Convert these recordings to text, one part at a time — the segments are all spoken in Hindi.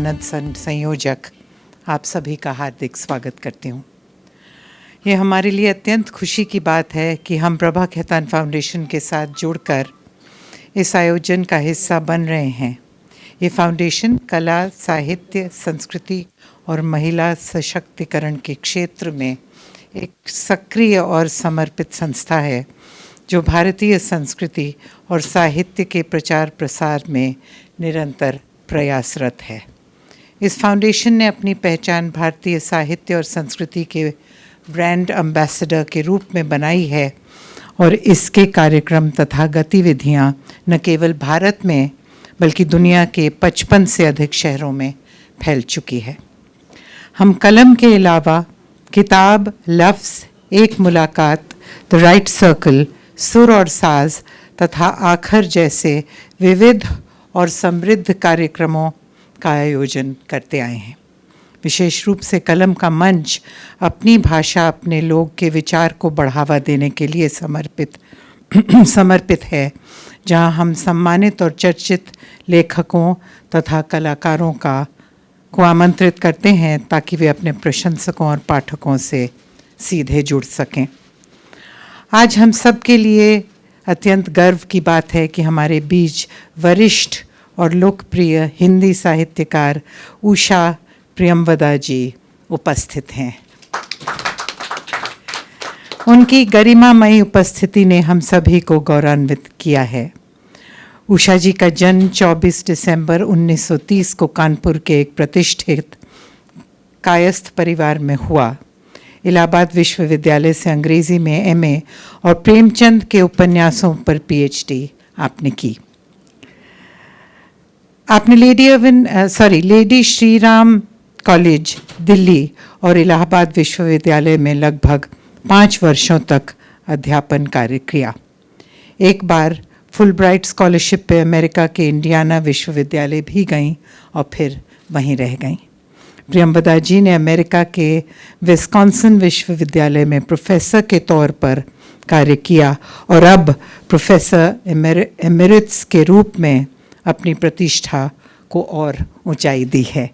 मानद संयोजक, आप सभी का हार्दिक स्वागत करती हूँ। ये हमारे लिए अत्यंत खुशी की बात है कि हम प्रभा खेतान फाउंडेशन के साथ जुड़कर इस आयोजन का हिस्सा बन रहे हैं। ये फाउंडेशन कला, साहित्य, संस्कृति और महिला सशक्तिकरण के क्षेत्र में एक सक्रिय और समर्पित संस्था है जो भारतीय संस्कृति और साहित्य के प्रचार प्रसार में निरंतर प्रयासरत है। इस फाउंडेशन ने अपनी पहचान भारतीय साहित्य और संस्कृति के ब्रांड एम्बेसडर के रूप में बनाई है और इसके कार्यक्रम तथा गतिविधियां न केवल भारत में बल्कि दुनिया के 55 से अधिक शहरों में फैल चुकी है। हम कलम के अलावा किताब, लफ्ज़, एक मुलाकात, द राइट सर्कल, सुर और साज तथा आखर जैसे विविध और समृद्ध कार्यक्रमों का आयोजन करते आए हैं। विशेष रूप से कलम का मंच अपनी भाषा, अपने लोग के विचार को बढ़ावा देने के लिए समर्पित है, जहां हम सम्मानित और चर्चित लेखकों तथा कलाकारों को आमंत्रित करते हैं ताकि वे अपने प्रशंसकों और पाठकों से सीधे जुड़ सकें। आज हम सब के लिए अत्यंत गर्व की बात है कि हमारे बीच वरिष्ठ और लोकप्रिय हिंदी साहित्यकार उषा प्रियंवदा जी उपस्थित हैं। उनकी गरिमामयी उपस्थिति ने हम सभी को गौरवान्वित किया है। उषा जी का जन्म 24 दिसंबर 1930 को कानपुर के एक प्रतिष्ठित कायस्थ परिवार में हुआ। इलाहाबाद विश्वविद्यालय से अंग्रेजी में एमए और प्रेमचंद के उपन्यासों पर पीएचडी आपने की। आपने लेडी श्रीराम कॉलेज दिल्ली और इलाहाबाद विश्वविद्यालय में लगभग 5 वर्षों तक अध्यापन कार्य किया। एक बार फुलब्राइट स्कॉलरशिप पे अमेरिका के इंडियाना विश्वविद्यालय भी गईं और फिर वहीं रह गईं। प्रियंवदा जी ने अमेरिका के विस्कॉन्सिन विश्वविद्यालय में प्रोफेसर के तौर पर कार्य किया और अब प्रोफेसर एमेरिट्स के रूप में अपनी प्रतिष्ठा को और ऊंचाई दी है।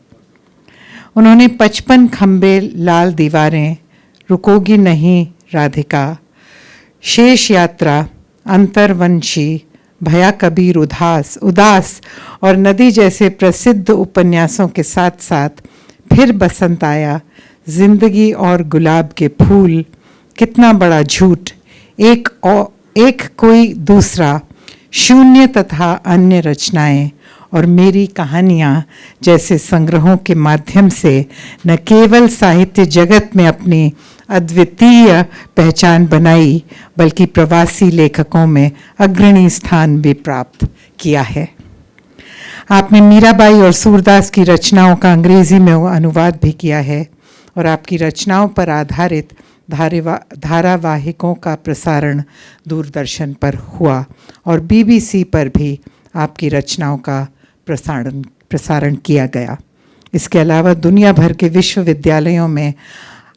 उन्होंने 55 खंबे, लाल दीवारें, रुकोगी नहीं राधिका, शेष यात्रा, अंतर्वंशी, भया कबीर उदास और नदी जैसे प्रसिद्ध उपन्यासों के साथ साथ फिर बसंत आया, जिंदगी और गुलाब के फूल, कितना बड़ा झूठ, एक कोई दूसरा, शून्य तथा अन्य रचनाएं और मेरी कहानियां जैसे संग्रहों के माध्यम से न केवल साहित्य जगत में अपनी अद्वितीय पहचान बनाई बल्कि प्रवासी लेखकों में अग्रणी स्थान भी प्राप्त किया है। आपने मीराबाई और सूरदास की रचनाओं का अंग्रेजी में अनुवाद भी किया है और आपकी रचनाओं पर आधारित धारावाहिकों का प्रसारण दूरदर्शन पर हुआ और बीबीसी पर भी आपकी रचनाओं का प्रसारण किया गया। इसके अलावा दुनिया भर के विश्वविद्यालयों में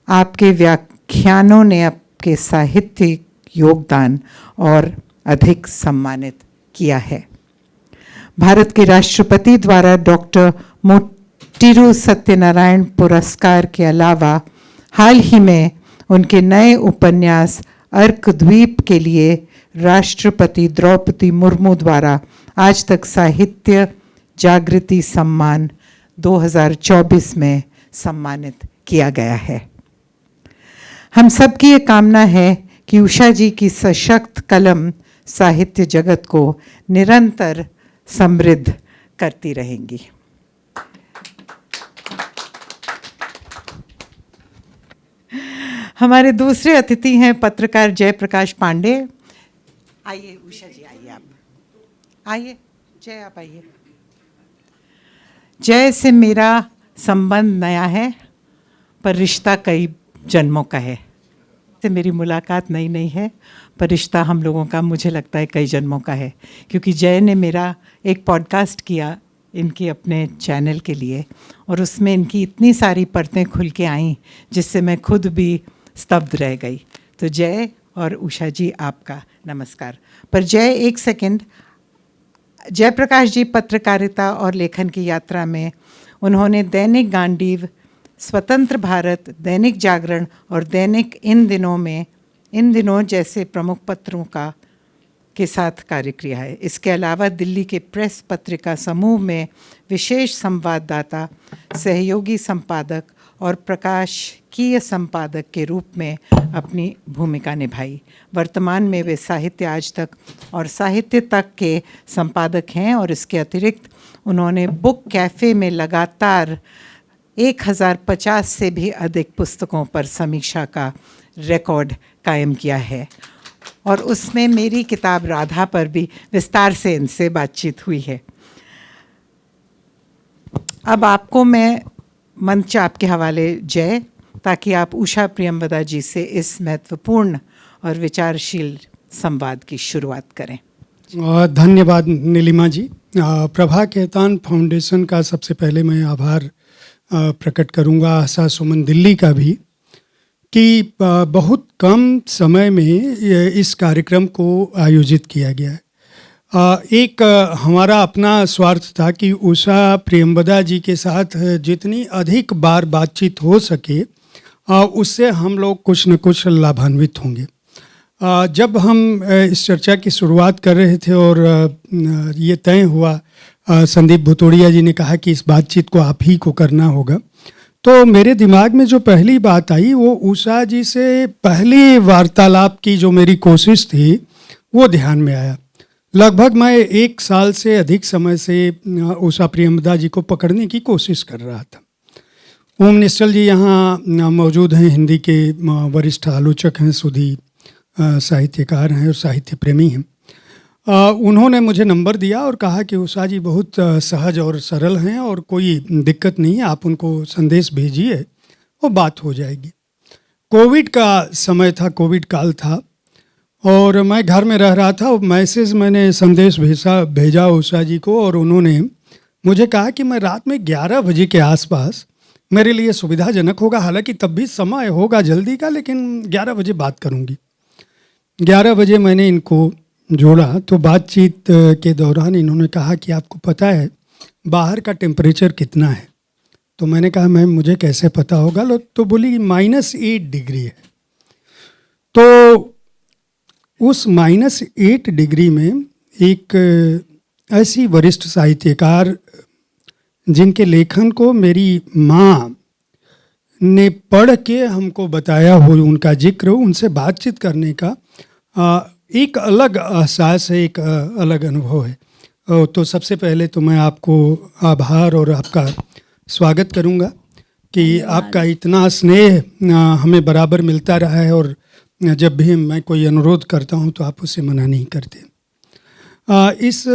आपके व्याख्यानों ने आपके साहित्यिक योगदान और अधिक सम्मानित किया है। भारत के राष्ट्रपति द्वारा डॉक्टर मोतिरू सत्यनारायण पुरस्कार के अलावा हाल ही में उनके नए उपन्यास अर्कद्वीप के लिए राष्ट्रपति द्रौपदी मुर्मू द्वारा आज तक साहित्य जागृति सम्मान 2024 में सम्मानित किया गया है। हम सबकी ये कामना है कि उषा जी की सशक्त कलम साहित्य जगत को निरंतर समृद्ध करती रहेंगी। हमारे दूसरे अतिथि हैं पत्रकार जयप्रकाश पांडे। आइए उषा जी, आइए आप आइए। जय, आप आइए। जय से मेरा संबंध नया है पर रिश्ता कई जन्मों का है। से मेरी मुलाकात नई नहीं है पर रिश्ता हम लोगों का मुझे लगता है कई जन्मों का है, क्योंकि जय ने मेरा एक पॉडकास्ट किया इनके अपने चैनल के लिए और उसमें इनकी इतनी सारी परतें खुल के आईं जिससे मैं खुद भी स्तब्ध रह गई। तो जय और उषा जी आपका नमस्कार। पर जय, एक सेकंड, जयप्रकाश जी पत्रकारिता और लेखन की यात्रा में उन्होंने दैनिक गांडीव, स्वतंत्र भारत, दैनिक जागरण और दैनिक इन दिनों जैसे प्रमुख पत्रों के साथ कार्य किया है। इसके अलावा दिल्ली के प्रेस पत्रिका समूह में विशेष संवाददाता, सहयोगी संपादक और प्रकाशकीय संपादक के रूप में अपनी भूमिका निभाई। वर्तमान में वे साहित्य आज तक और साहित्य तक के संपादक हैं और इसके अतिरिक्त उन्होंने बुक कैफ़े में लगातार 1050 से भी अधिक पुस्तकों पर समीक्षा का रिकॉर्ड कायम किया है और उसमें मेरी किताब राधा पर भी विस्तार से इनसे बातचीत हुई है। अब आपको मैं मंच आपके हवाले जय, ताकि आप उषा प्रियंवदा जी से इस महत्वपूर्ण और विचारशील संवाद की शुरुआत करें। धन्यवाद नीलिमा जी। प्रभा केतान फाउंडेशन का सबसे पहले मैं आभार प्रकट करूंगा, आशा सुमन दिल्ली का भी, कि बहुत कम समय में इस कार्यक्रम को आयोजित किया गया है। एक हमारा अपना स्वार्थ था कि उषा प्रियंवदा जी के साथ जितनी अधिक बार बातचीत हो सके उससे हम लोग कुछ न कुछ लाभान्वित होंगे। जब हम इस चर्चा की शुरुआत कर रहे थे और ये तय हुआ, संदीप भुतोड़िया जी ने कहा कि इस बातचीत को आप ही को करना होगा, तो मेरे दिमाग में जो पहली बात आई वो उषा जी से पहली वार्तालाप की जो मेरी कोशिश थी वो ध्यान में आया। लगभग मैं 1 साल से अधिक समय से उषा प्रियंवदा जी को पकड़ने की कोशिश कर रहा था। ओम निश्चल जी यहाँ मौजूद हैं, हिंदी के वरिष्ठ आलोचक हैं, सुधी साहित्यकार हैं और साहित्य प्रेमी हैं। उन्होंने मुझे नंबर दिया और कहा कि उषा जी बहुत सहज और सरल हैं और कोई दिक्कत नहीं है, आप उनको संदेश भेजिए वो बात हो जाएगी। कोविड का समय था, कोविड काल था और मैं घर में रह रहा था। मैसेज मैंने संदेश भेजा उषा जी को और उन्होंने मुझे कहा कि मैं रात में 11 बजे के आसपास मेरे लिए सुविधाजनक होगा, हालांकि तब भी समय होगा जल्दी का, लेकिन 11 बजे बात करूंगी। 11 बजे मैंने इनको जोड़ा तो बातचीत के दौरान इन्होंने कहा कि आपको पता है बाहर का टेम्परेचर कितना है? तो मैंने कहा मैम मुझे कैसे पता होगा? तो बोली -8 डिग्री है। तो उस -8 डिग्री में एक ऐसी वरिष्ठ साहित्यकार जिनके लेखन को मेरी माँ ने पढ़ के हमको बताया हो, उनका जिक्र, उनसे बातचीत करने का एक अलग एहसास है, एक अलग अनुभव है। तो सबसे पहले तो मैं आपको आभार और आपका स्वागत करूंगा कि आपका इतना स्नेह हमें बराबर मिलता रहा है और जब भी मैं कोई अनुरोध करता हूं तो आप उसे मना नहीं करते। इस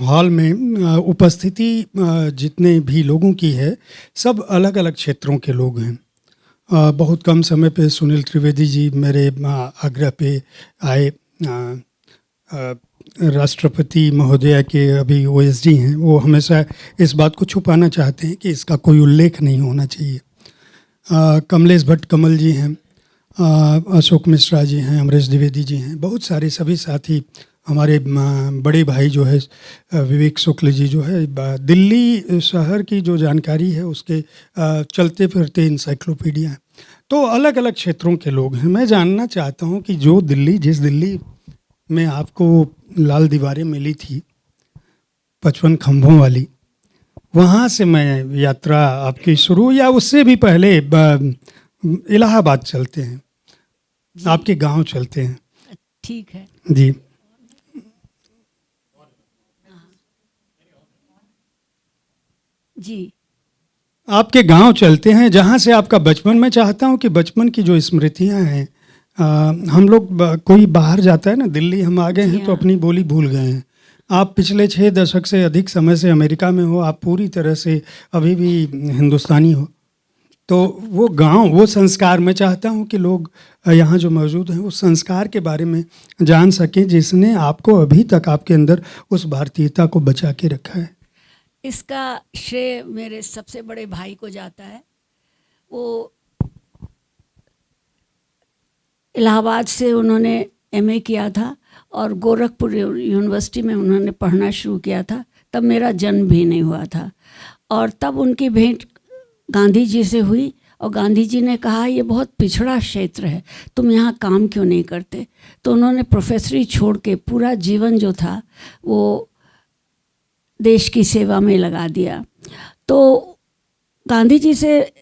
हॉल में उपस्थिति जितने भी लोगों की है सब अलग अलग क्षेत्रों के लोग हैं। बहुत कम समय पे सुनील त्रिवेदी जी मेरे आग्रह पे आए। राष्ट्रपति महोदया के अभी OSD हैं, वो हमेशा इस बात को छुपाना चाहते हैं कि इसका कोई उल्लेख नहीं होना चाहिए। कमलेश भट्ट कमल जी हैं, अशोक मिश्रा जी हैं, अमरेश द्विवेदी जी हैं, बहुत सारे सभी साथी, हमारे बड़े भाई जो है विवेक शुक्ल जी जो है, दिल्ली शहर की जो जानकारी है उसके चलते फिरते इंसाइक्लोपीडिया हैं। तो अलग अलग क्षेत्रों के लोग हैं। मैं जानना चाहता हूं कि जो दिल्ली, जिस दिल्ली में आपको लाल दीवारें मिली थी 55 खंभों वाली, वहाँ से मैं यात्रा आपकी शुरू, या उससे भी पहले इलाहाबाद चलते हैं, आपके गांव चलते हैं। ठीक है जी। जी, आपके गांव चलते हैं जहाँ से आपका बचपन, मैं चाहता हूँ कि बचपन की जो स्मृतियाँ हैं, हम लोग कोई बाहर जाता है ना, दिल्ली हम आ गए हैं तो अपनी बोली भूल गए हैं। आप पिछले 6 दशक से अधिक समय से अमेरिका में हो, आप पूरी तरह से अभी भी हिंदुस्तानी हो। तो वो गांव, वो संस्कार, मैं चाहता हूँ कि लोग यहाँ जो मौजूद हैं उस संस्कार के बारे में जान सकें जिसने आपको अभी तक आपके अंदर उस भारतीयता को बचा के रखा है। इसका श्रेय मेरे सबसे बड़े भाई को जाता है। वो इलाहाबाद से उन्होंने MA किया था और गोरखपुर यूनिवर्सिटी में उन्होंने पढ़ना शुरू किया था, तब मेरा जन्म भी नहीं हुआ था। और तब उनकी भेंट गांधी जी से हुई और गांधी जी ने कहा ये बहुत पिछड़ा क्षेत्र है, तुम यहाँ काम क्यों नहीं करते। तो उन्होंने प्रोफेसरी छोड़ के पूरा जीवन जो था वो देश की सेवा में लगा दिया। तो गांधी जी से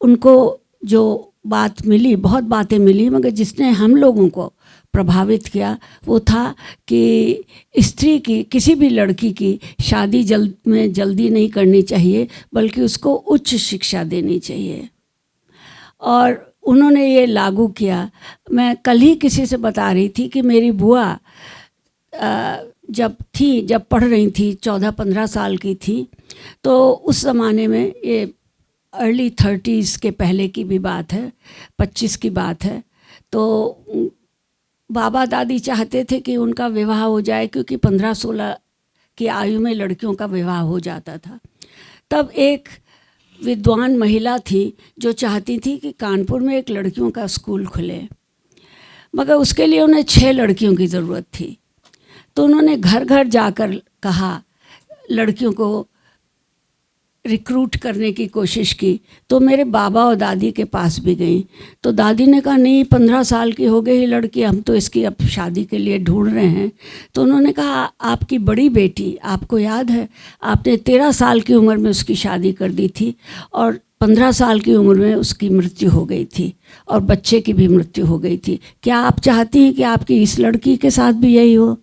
उनको जो बात मिली, बहुत बातें मिली, मगर जिसने हम लोगों को प्रभावित किया वो था कि स्त्री की, किसी भी लड़की की शादी जल्दी नहीं करनी चाहिए, बल्कि उसको उच्च शिक्षा देनी चाहिए। और उन्होंने ये लागू किया। मैं कल ही किसी से बता रही थी कि मेरी बुआ जब पढ़ रही थी, 14-15 साल की थी, तो उस ज़माने में, ये अर्ली 30s के पहले की भी बात है, 25 की बात है, तो बाबा दादी चाहते थे कि उनका विवाह हो जाए, क्योंकि 15-16 की आयु में लड़कियों का विवाह हो जाता था। तब एक विद्वान महिला थी जो चाहती थी कि कानपुर में एक लड़कियों का स्कूल खुले, मगर उसके लिए उन्हें 6 लड़कियों की ज़रूरत थी। तो उन्होंने घर घर जाकर कहा, लड़कियों को रिक्रूट करने की कोशिश की। तो मेरे बाबा और दादी के पास भी गई, तो दादी ने कहा नहीं, 15 साल की हो गई लड़की, हम तो इसकी अब शादी के लिए ढूंढ रहे हैं। तो उन्होंने कहा आपकी बड़ी बेटी, आपको याद है आपने 13 साल की उम्र में उसकी शादी कर दी थी और 15 साल की उम्र में उसकी मृत्यु हो गई थी और बच्चे की भी मृत्यु हो गई थी। क्या आप चाहती हैं कि आपकी इस लड़की के साथ भी यही हो?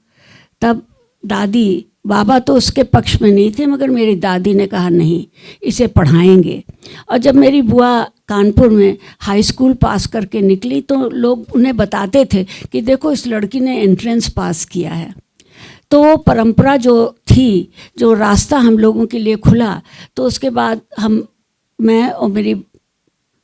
तब दादी, बाबा तो उसके पक्ष में नहीं थे, मगर मेरी दादी ने कहा नहीं, इसे पढ़ाएंगे। और जब मेरी बुआ कानपुर में हाई स्कूल पास करके निकली तो लोग उन्हें बताते थे कि देखो इस लड़की ने एंट्रेंस पास किया है। तो वो परंपरा जो थी, जो रास्ता हम लोगों के लिए खुला, तो उसके बाद मैं और मेरी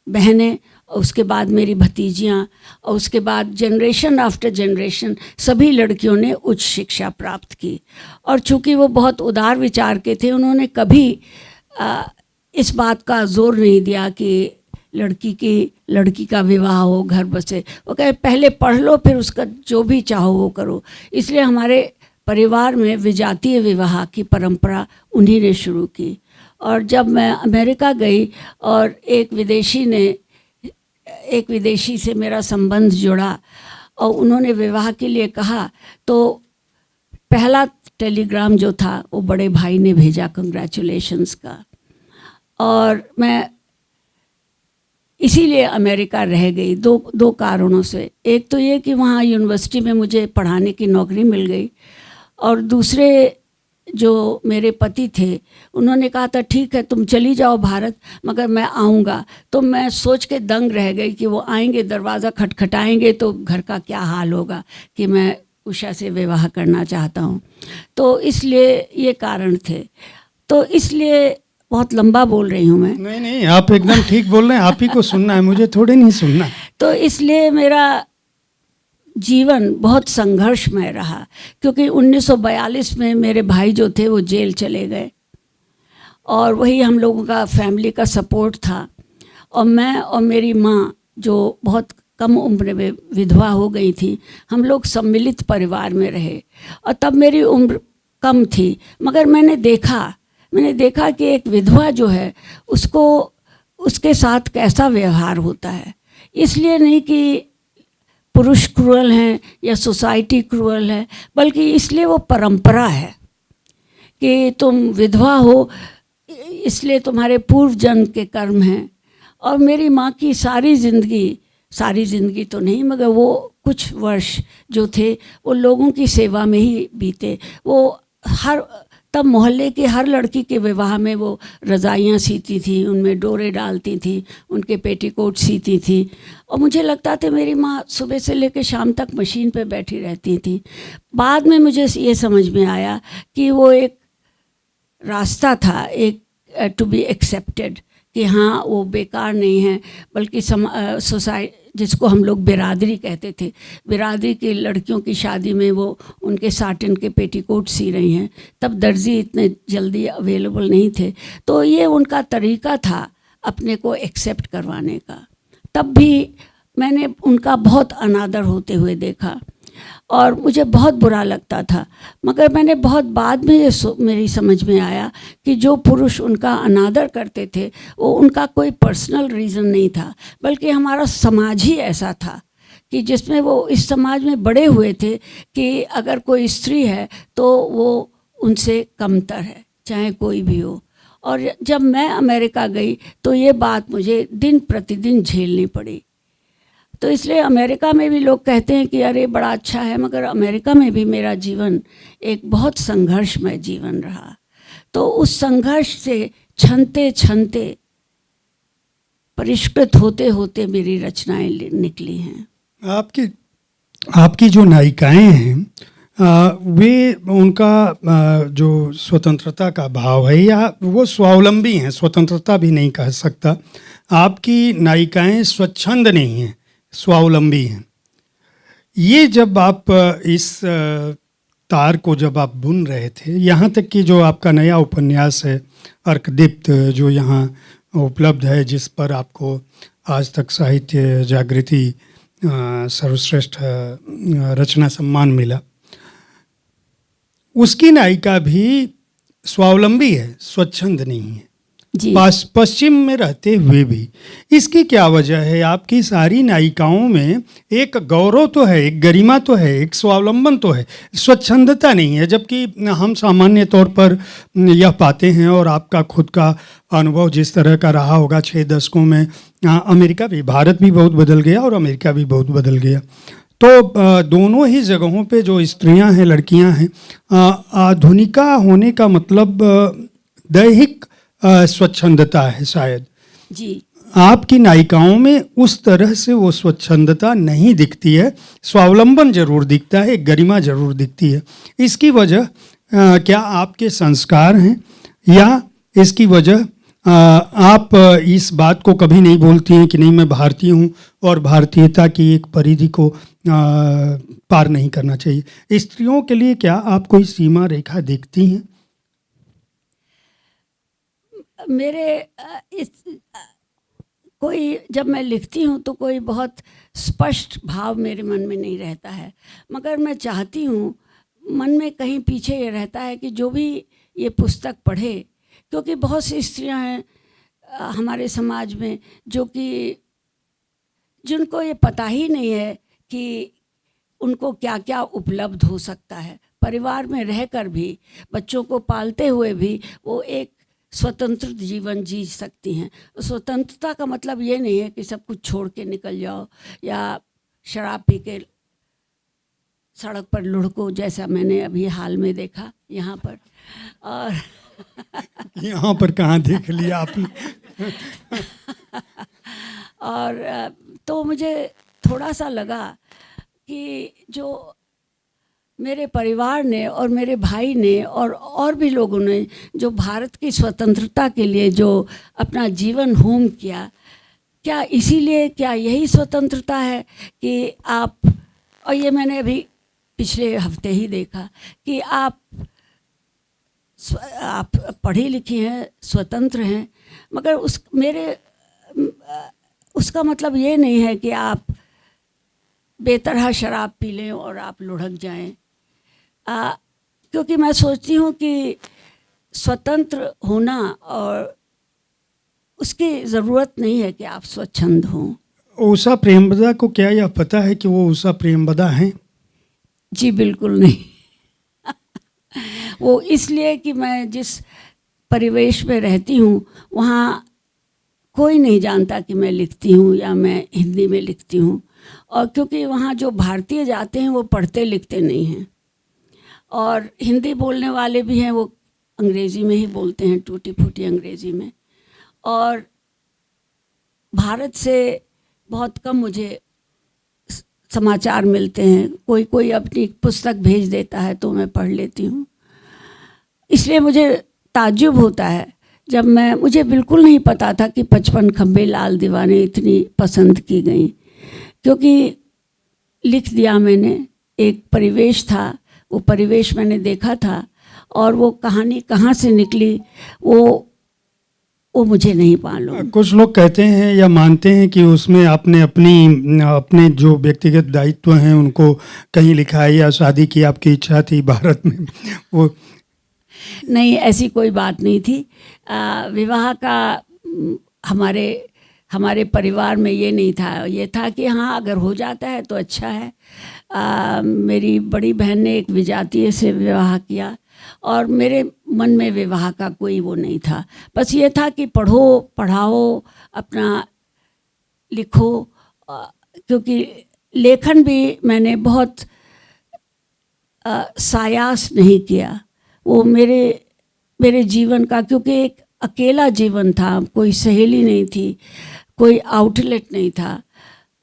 बहनें, और उसके बाद मेरी भतीजियाँ, और उसके बाद जनरेशन आफ्टर जनरेशन सभी लड़कियों ने उच्च शिक्षा प्राप्त की। और चूँकि वो बहुत उदार विचार के थे, उन्होंने कभी इस बात का जोर नहीं दिया कि लड़की का विवाह हो, घर बसे। वो कहे पहले पढ़ लो, फिर उसका जो भी चाहो वो करो। इसलिए हमारे परिवार में विजातीय विवाह की परंपरा उन्हीं ने शुरू की। और जब मैं अमेरिका गई और एक विदेशी से मेरा संबंध जुड़ा और उन्होंने विवाह के लिए कहा, तो पहला टेलीग्राम जो था वो बड़े भाई ने भेजा कंग्रेचुलेशंस का। और मैं इसीलिए अमेरिका रह गई दो कारणों से। एक तो ये कि वहाँ यूनिवर्सिटी में मुझे पढ़ाने की नौकरी मिल गई, और दूसरे जो मेरे पति थे उन्होंने कहा था ठीक है तुम चली जाओ भारत, मगर मैं आऊँगा। तो मैं सोच के दंग रह गई कि वो आएंगे, दरवाज़ा खटखटाएंगे तो घर का क्या हाल होगा कि मैं उषा से विवाह करना चाहता हूँ। तो इसलिए ये कारण थे। तो इसलिए बहुत लंबा बोल रही हूँ मैं। नहीं, आप एकदम ठीक बोल रहे हैं, आप ही को सुनना है, मुझे थोड़े नहीं सुनना है। तो इसलिए मेरा जीवन बहुत संघर्षमय रहा, क्योंकि 1942 में मेरे भाई जो थे वो जेल चले गए, और वही हम लोगों का फैमिली का सपोर्ट था। और मैं और मेरी माँ जो बहुत कम उम्र में विधवा हो गई थी, हम लोग सम्मिलित परिवार में रहे। और तब मेरी उम्र कम थी, मगर मैंने देखा कि एक विधवा जो है उसके साथ कैसा व्यवहार होता है। इसलिए नहीं कि पुरुष क्रूअल हैं या सोसाइटी क्रूअल है, बल्कि इसलिए वो परंपरा है कि तुम विधवा हो, इसलिए तुम्हारे पूर्व जन्म के कर्म हैं। और मेरी माँ की सारी ज़िंदगी तो नहीं, मगर वो कुछ वर्ष जो थे वो लोगों की सेवा में ही बीते। वो तब मोहल्ले की हर लड़की के विवाह में वो रज़ाइयाँ सीती थी, उनमें डोरे डालती थी, उनके पेटीकोट सीती थी। और मुझे लगता था मेरी माँ सुबह से लेकर शाम तक मशीन पे बैठी रहती थी। बाद में मुझे ये समझ में आया कि वो एक रास्ता था, एक टू बी एक्सेप्टेड, कि हाँ वो बेकार नहीं है, बल्कि सोसाइटी, जिसको हम लोग बिरादरी कहते थे, बिरादरी की लड़कियों की शादी में वो उनके साटिन के पेटीकोट सी रही हैं। तब दर्जी इतने जल्दी अवेलेबल नहीं थे, तो ये उनका तरीका था अपने को एक्सेप्ट करवाने का। तब भी मैंने उनका बहुत अनादर होते हुए देखा। और मुझे बहुत बुरा लगता था। मगर मैंने बहुत बाद में ये मेरी समझ में आया कि जो पुरुष उनका अनादर करते थे वो उनका कोई पर्सनल रीज़न नहीं था, बल्कि हमारा समाज ही ऐसा था कि जिसमें वो इस समाज में बड़े हुए थे कि अगर कोई स्त्री है तो वो उनसे कमतर है, चाहे कोई भी हो। और जब मैं अमेरिका गई तो ये बात मुझे दिन प्रतिदिन झेलनी पड़ी। तो इसलिए अमेरिका में भी लोग कहते हैं कि अरे बड़ा अच्छा है, मगर अमेरिका में भी मेरा जीवन एक बहुत संघर्षमय जीवन रहा। तो उस संघर्ष से छनते छनते परिष्कृत होते होते मेरी रचनाएं निकली हैं। आपकी जो नायिकाएं हैं वे उनका जो स्वतंत्रता का भाव है या वो स्वावलंबी हैं, स्वतंत्रता भी नहीं कह सकता। आपकी नायिकाएं स्वच्छंद नहीं हैं, स्वावलंबी हैं। ये जब आप इस तार को जब आप बुन रहे थे, यहाँ तक कि जो आपका नया उपन्यास है अर्कदीप्त जो यहाँ उपलब्ध है, जिस पर आपको आज तक साहित्य जागृति सर्वश्रेष्ठ रचना सम्मान मिला, उसकी नायिका भी स्वावलंबी है, स्वच्छंद नहीं है जी। पश्चिम में रहते हुए भी। इसकी क्या वजह है? आपकी सारी नायिकाओं में एक गौरव तो है, एक गरिमा तो है, एक स्वावलंबन तो है, स्वच्छंदता नहीं है। जबकि हम सामान्य तौर पर यह पाते हैं, और आपका खुद का अनुभव जिस तरह का रहा होगा 6 दशकों में, अमेरिका भी, भारत भी बहुत बदल गया और अमेरिका भी बहुत बदल गया। तो दोनों ही जगहों पे जो स्त्रियां हैं, लड़कियां हैं, आधुनिका होने का मतलब दैहिक स्वच्छंदता है शायद। जी। आपकी नायिकाओं में उस तरह से वो स्वच्छंदता नहीं दिखती है, स्वावलंबन जरूर दिखता है, गरिमा जरूर दिखती है। इसकी वजह क्या आपके संस्कार हैं, या इसकी वजह आप इस बात को कभी नहीं बोलती हैं कि नहीं मैं भारतीय हूँ और भारतीयता की एक परिधि को पार नहीं करना चाहिए? स्त्रियों के लिए क्या आप कोई सीमा रेखा देखती हैं? कोई जब मैं लिखती हूँ तो कोई बहुत स्पष्ट भाव मेरे मन में नहीं रहता है, मगर मैं चाहती हूँ, मन में कहीं पीछे ये रहता है कि जो भी ये पुस्तक पढ़े, क्योंकि बहुत सी स्त्रियां हैं हमारे समाज में जो कि जिनको ये पता ही नहीं है कि उनको क्या क्या उपलब्ध हो सकता है। परिवार में रहकर भी, बच्चों को पालते हुए भी वो एक स्वतंत्र जीवन जी सकती हैं। स्वतंत्रता का मतलब ये नहीं है कि सब कुछ छोड़ के निकल जाओ या शराब पी के सड़क पर लुढ़को, जैसा मैंने अभी हाल में देखा यहाँ पर। और यहाँ पर कहाँ देख लिया आपने? और तो मुझे थोड़ा सा लगा कि जो मेरे परिवार ने और मेरे भाई ने और भी लोगों ने जो भारत की स्वतंत्रता के लिए जो अपना जीवन होम किया, क्या इसीलिए, क्या यही स्वतंत्रता है कि आप, और ये मैंने अभी पिछले हफ्ते ही देखा कि आप पढ़ी लिखी हैं, स्वतंत्र हैं, मगर उसका मतलब ये नहीं है कि आप बेतरह शराब पी लें और आप लुढ़क जाएं। क्योंकि मैं सोचती हूँ कि स्वतंत्र होना और उसकी ज़रूरत नहीं है कि आप स्वच्छंद हों। उषा प्रेमवदा को क्या यह पता है कि वो उषा प्रेमवदा हैं? जी बिल्कुल नहीं। वो इसलिए कि मैं जिस परिवेश में रहती हूँ वहाँ कोई नहीं जानता कि मैं लिखती हूँ या मैं हिंदी में लिखती हूँ, और क्योंकि वहाँ जो भारतीय जाते हैं वो पढ़ते लिखते नहीं हैं, और हिंदी बोलने वाले भी हैं वो अंग्रेज़ी में ही बोलते हैं, टूटी फूटी अंग्रेज़ी में। और भारत से बहुत कम मुझे समाचार मिलते हैं, कोई अपनी पुस्तक भेज देता है तो मैं पढ़ लेती हूँ। इसलिए मुझे ताज्जुब होता है जब मुझे बिल्कुल नहीं पता था कि 55 खंबे लाल दीवाने इतनी पसंद की गई, क्योंकि लिख दिया मैंने। एक परिवेश था, वो परिवेश मैंने देखा था, और वो कहानी कहाँ से निकली वो वो मुझे नहीं मालूम। कुछ लोग कहते हैं या मानते हैं कि उसमें आपने अपने जो व्यक्तिगत दायित्व हैं उनको कहीं लिखा है या शादी की आपकी इच्छा थी भारत में वो। नहीं, ऐसी कोई बात नहीं थी। विवाह का हमारे परिवार में ये नहीं था। ये था कि हाँ, अगर हो जाता है तो अच्छा है। मेरी बड़ी बहन ने एक विजातीय से विवाह किया और मेरे मन में विवाह का कोई वो नहीं था। बस ये था कि पढ़ो, पढ़ाओ, अपना लिखो। क्योंकि लेखन भी मैंने बहुत सायास नहीं किया। वो मेरे जीवन का, क्योंकि एक अकेला जीवन था, कोई सहेली नहीं थी, कोई आउटलेट नहीं था।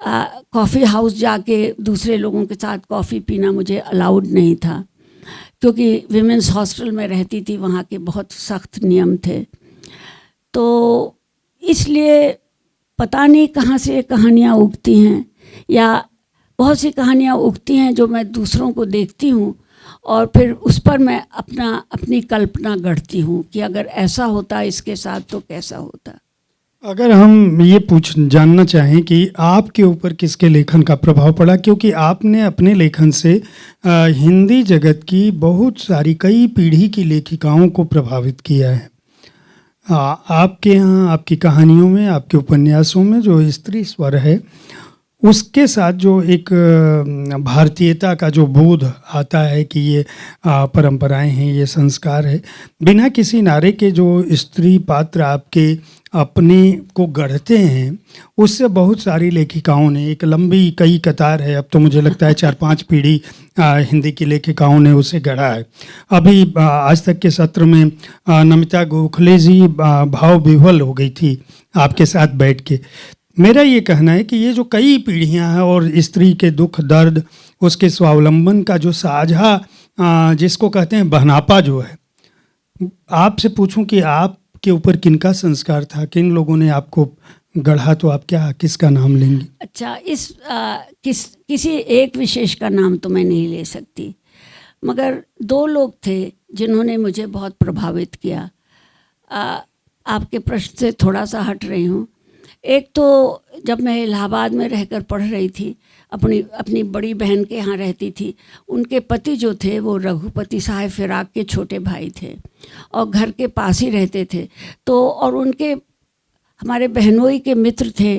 कॉफ़ी हाउस जाके दूसरे लोगों के साथ कॉफ़ी पीना मुझे अलाउड नहीं था, क्योंकि विमेंस हॉस्टल में रहती थी, वहाँ के बहुत सख्त नियम थे। तो इसलिए पता नहीं कहाँ से कहानियाँ उगती हैं, या बहुत सी कहानियाँ उगती हैं जो मैं दूसरों को देखती हूँ और फिर उस पर मैं अपनी कल्पना गढ़ती हूँ कि अगर ऐसा होता इसके साथ तो कैसा होता। अगर हम ये जानना चाहें कि आपके ऊपर किसके लेखन का प्रभाव पड़ा, क्योंकि आपने अपने लेखन से हिंदी जगत की बहुत सारी कई पीढ़ी की लेखिकाओं को प्रभावित किया है। आपके यहाँ, आपकी कहानियों में, आपके उपन्यासों में जो स्त्री स्वर है उसके साथ जो एक भारतीयता का जो बोध आता है कि ये परंपराएं हैं, ये संस्कार है, बिना किसी नारे के जो स्त्री पात्र आपके अपने को गढ़ते हैं, उससे बहुत सारी लेखिकाओं ने, एक लंबी कई कतार है, अब तो मुझे लगता है 4-5 पीढ़ी हिंदी की लेखिकाओं ने उसे गढ़ा है। अभी आज तक के सत्र में नमिता गोखले जी भाव विह्वल हो गई थी आपके साथ बैठ के। मेरा ये कहना है कि ये जो कई पीढ़ियां हैं और स्त्री के दुख दर्द, उसके स्वावलंबन का जो साझा जिसको कहते हैं बहनापा जो है, आपसे पूछूं कि आपके ऊपर किनका संस्कार था, किन लोगों ने आपको गढ़ा, तो आप किसका नाम लेंगी? अच्छा, किसी एक विशेष का नाम तो मैं नहीं ले सकती, मगर 2 लोग थे जिन्होंने मुझे बहुत प्रभावित किया। आपके प्रश्न से थोड़ा सा हट रही हूँ। एक तो जब मैं इलाहाबाद में रहकर पढ़ रही थी, अपनी बड़ी बहन के यहाँ रहती थी। उनके पति जो थे वो रघुपति साहब फिराक के छोटे भाई थे और घर के पास ही रहते थे। तो और उनके हमारे बहनोई के मित्र थे,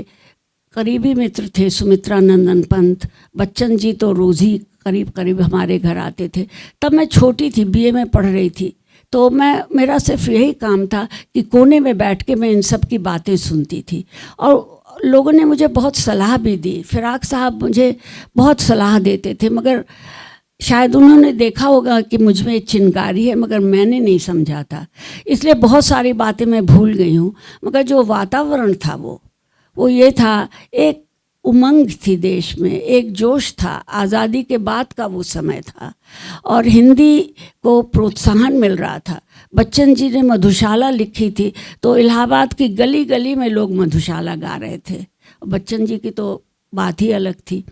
करीबी मित्र थे, सुमित्रा नंदन पंत, बच्चन जी तो रोज़ ही करीब हमारे घर आते थे। तब मैं छोटी थी, बीए में पढ़ रही थी। तो मेरा सिर्फ यही काम था कि कोने में बैठ के मैं इन सब की बातें सुनती थी, और लोगों ने मुझे बहुत सलाह भी दी। फिराक साहब मुझे बहुत सलाह देते थे, मगर शायद उन्होंने देखा होगा कि मुझ में एक चिंगारी है, मगर मैंने नहीं समझा था, इसलिए बहुत सारी बातें मैं भूल गई हूँ। मगर जो वातावरण था वो ये था, एक उमंग थी देश में, एक जोश था, आज़ादी के बाद का वो समय था और हिंदी को प्रोत्साहन मिल रहा था। बच्चन जी ने मधुशाला लिखी थी, तो इलाहाबाद की गली गली में लोग मधुशाला गा रहे थे। बच्चन जी की तो बात ही अलग थी।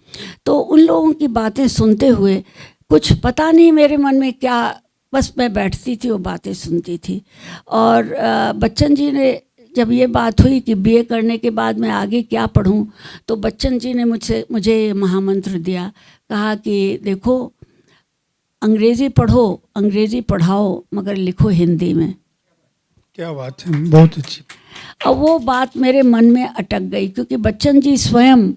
तो उन लोगों की बातें सुनते हुए कुछ पता नहीं मेरे मन में क्या, बस मैं बैठती थी, वो बातें सुनती थी। और बच्चन जी ने जब ये बात हुई कि बीए करने के बाद मैं आगे क्या पढ़ूं, तो बच्चन जी ने मुझे महामंत्र दिया, कहा कि देखो, अंग्रेज़ी पढ़ो, अंग्रेज़ी पढ़ाओ, मगर लिखो हिंदी में। क्या बात है, बहुत अच्छी। अब वो बात मेरे मन में अटक गई, क्योंकि बच्चन जी स्वयं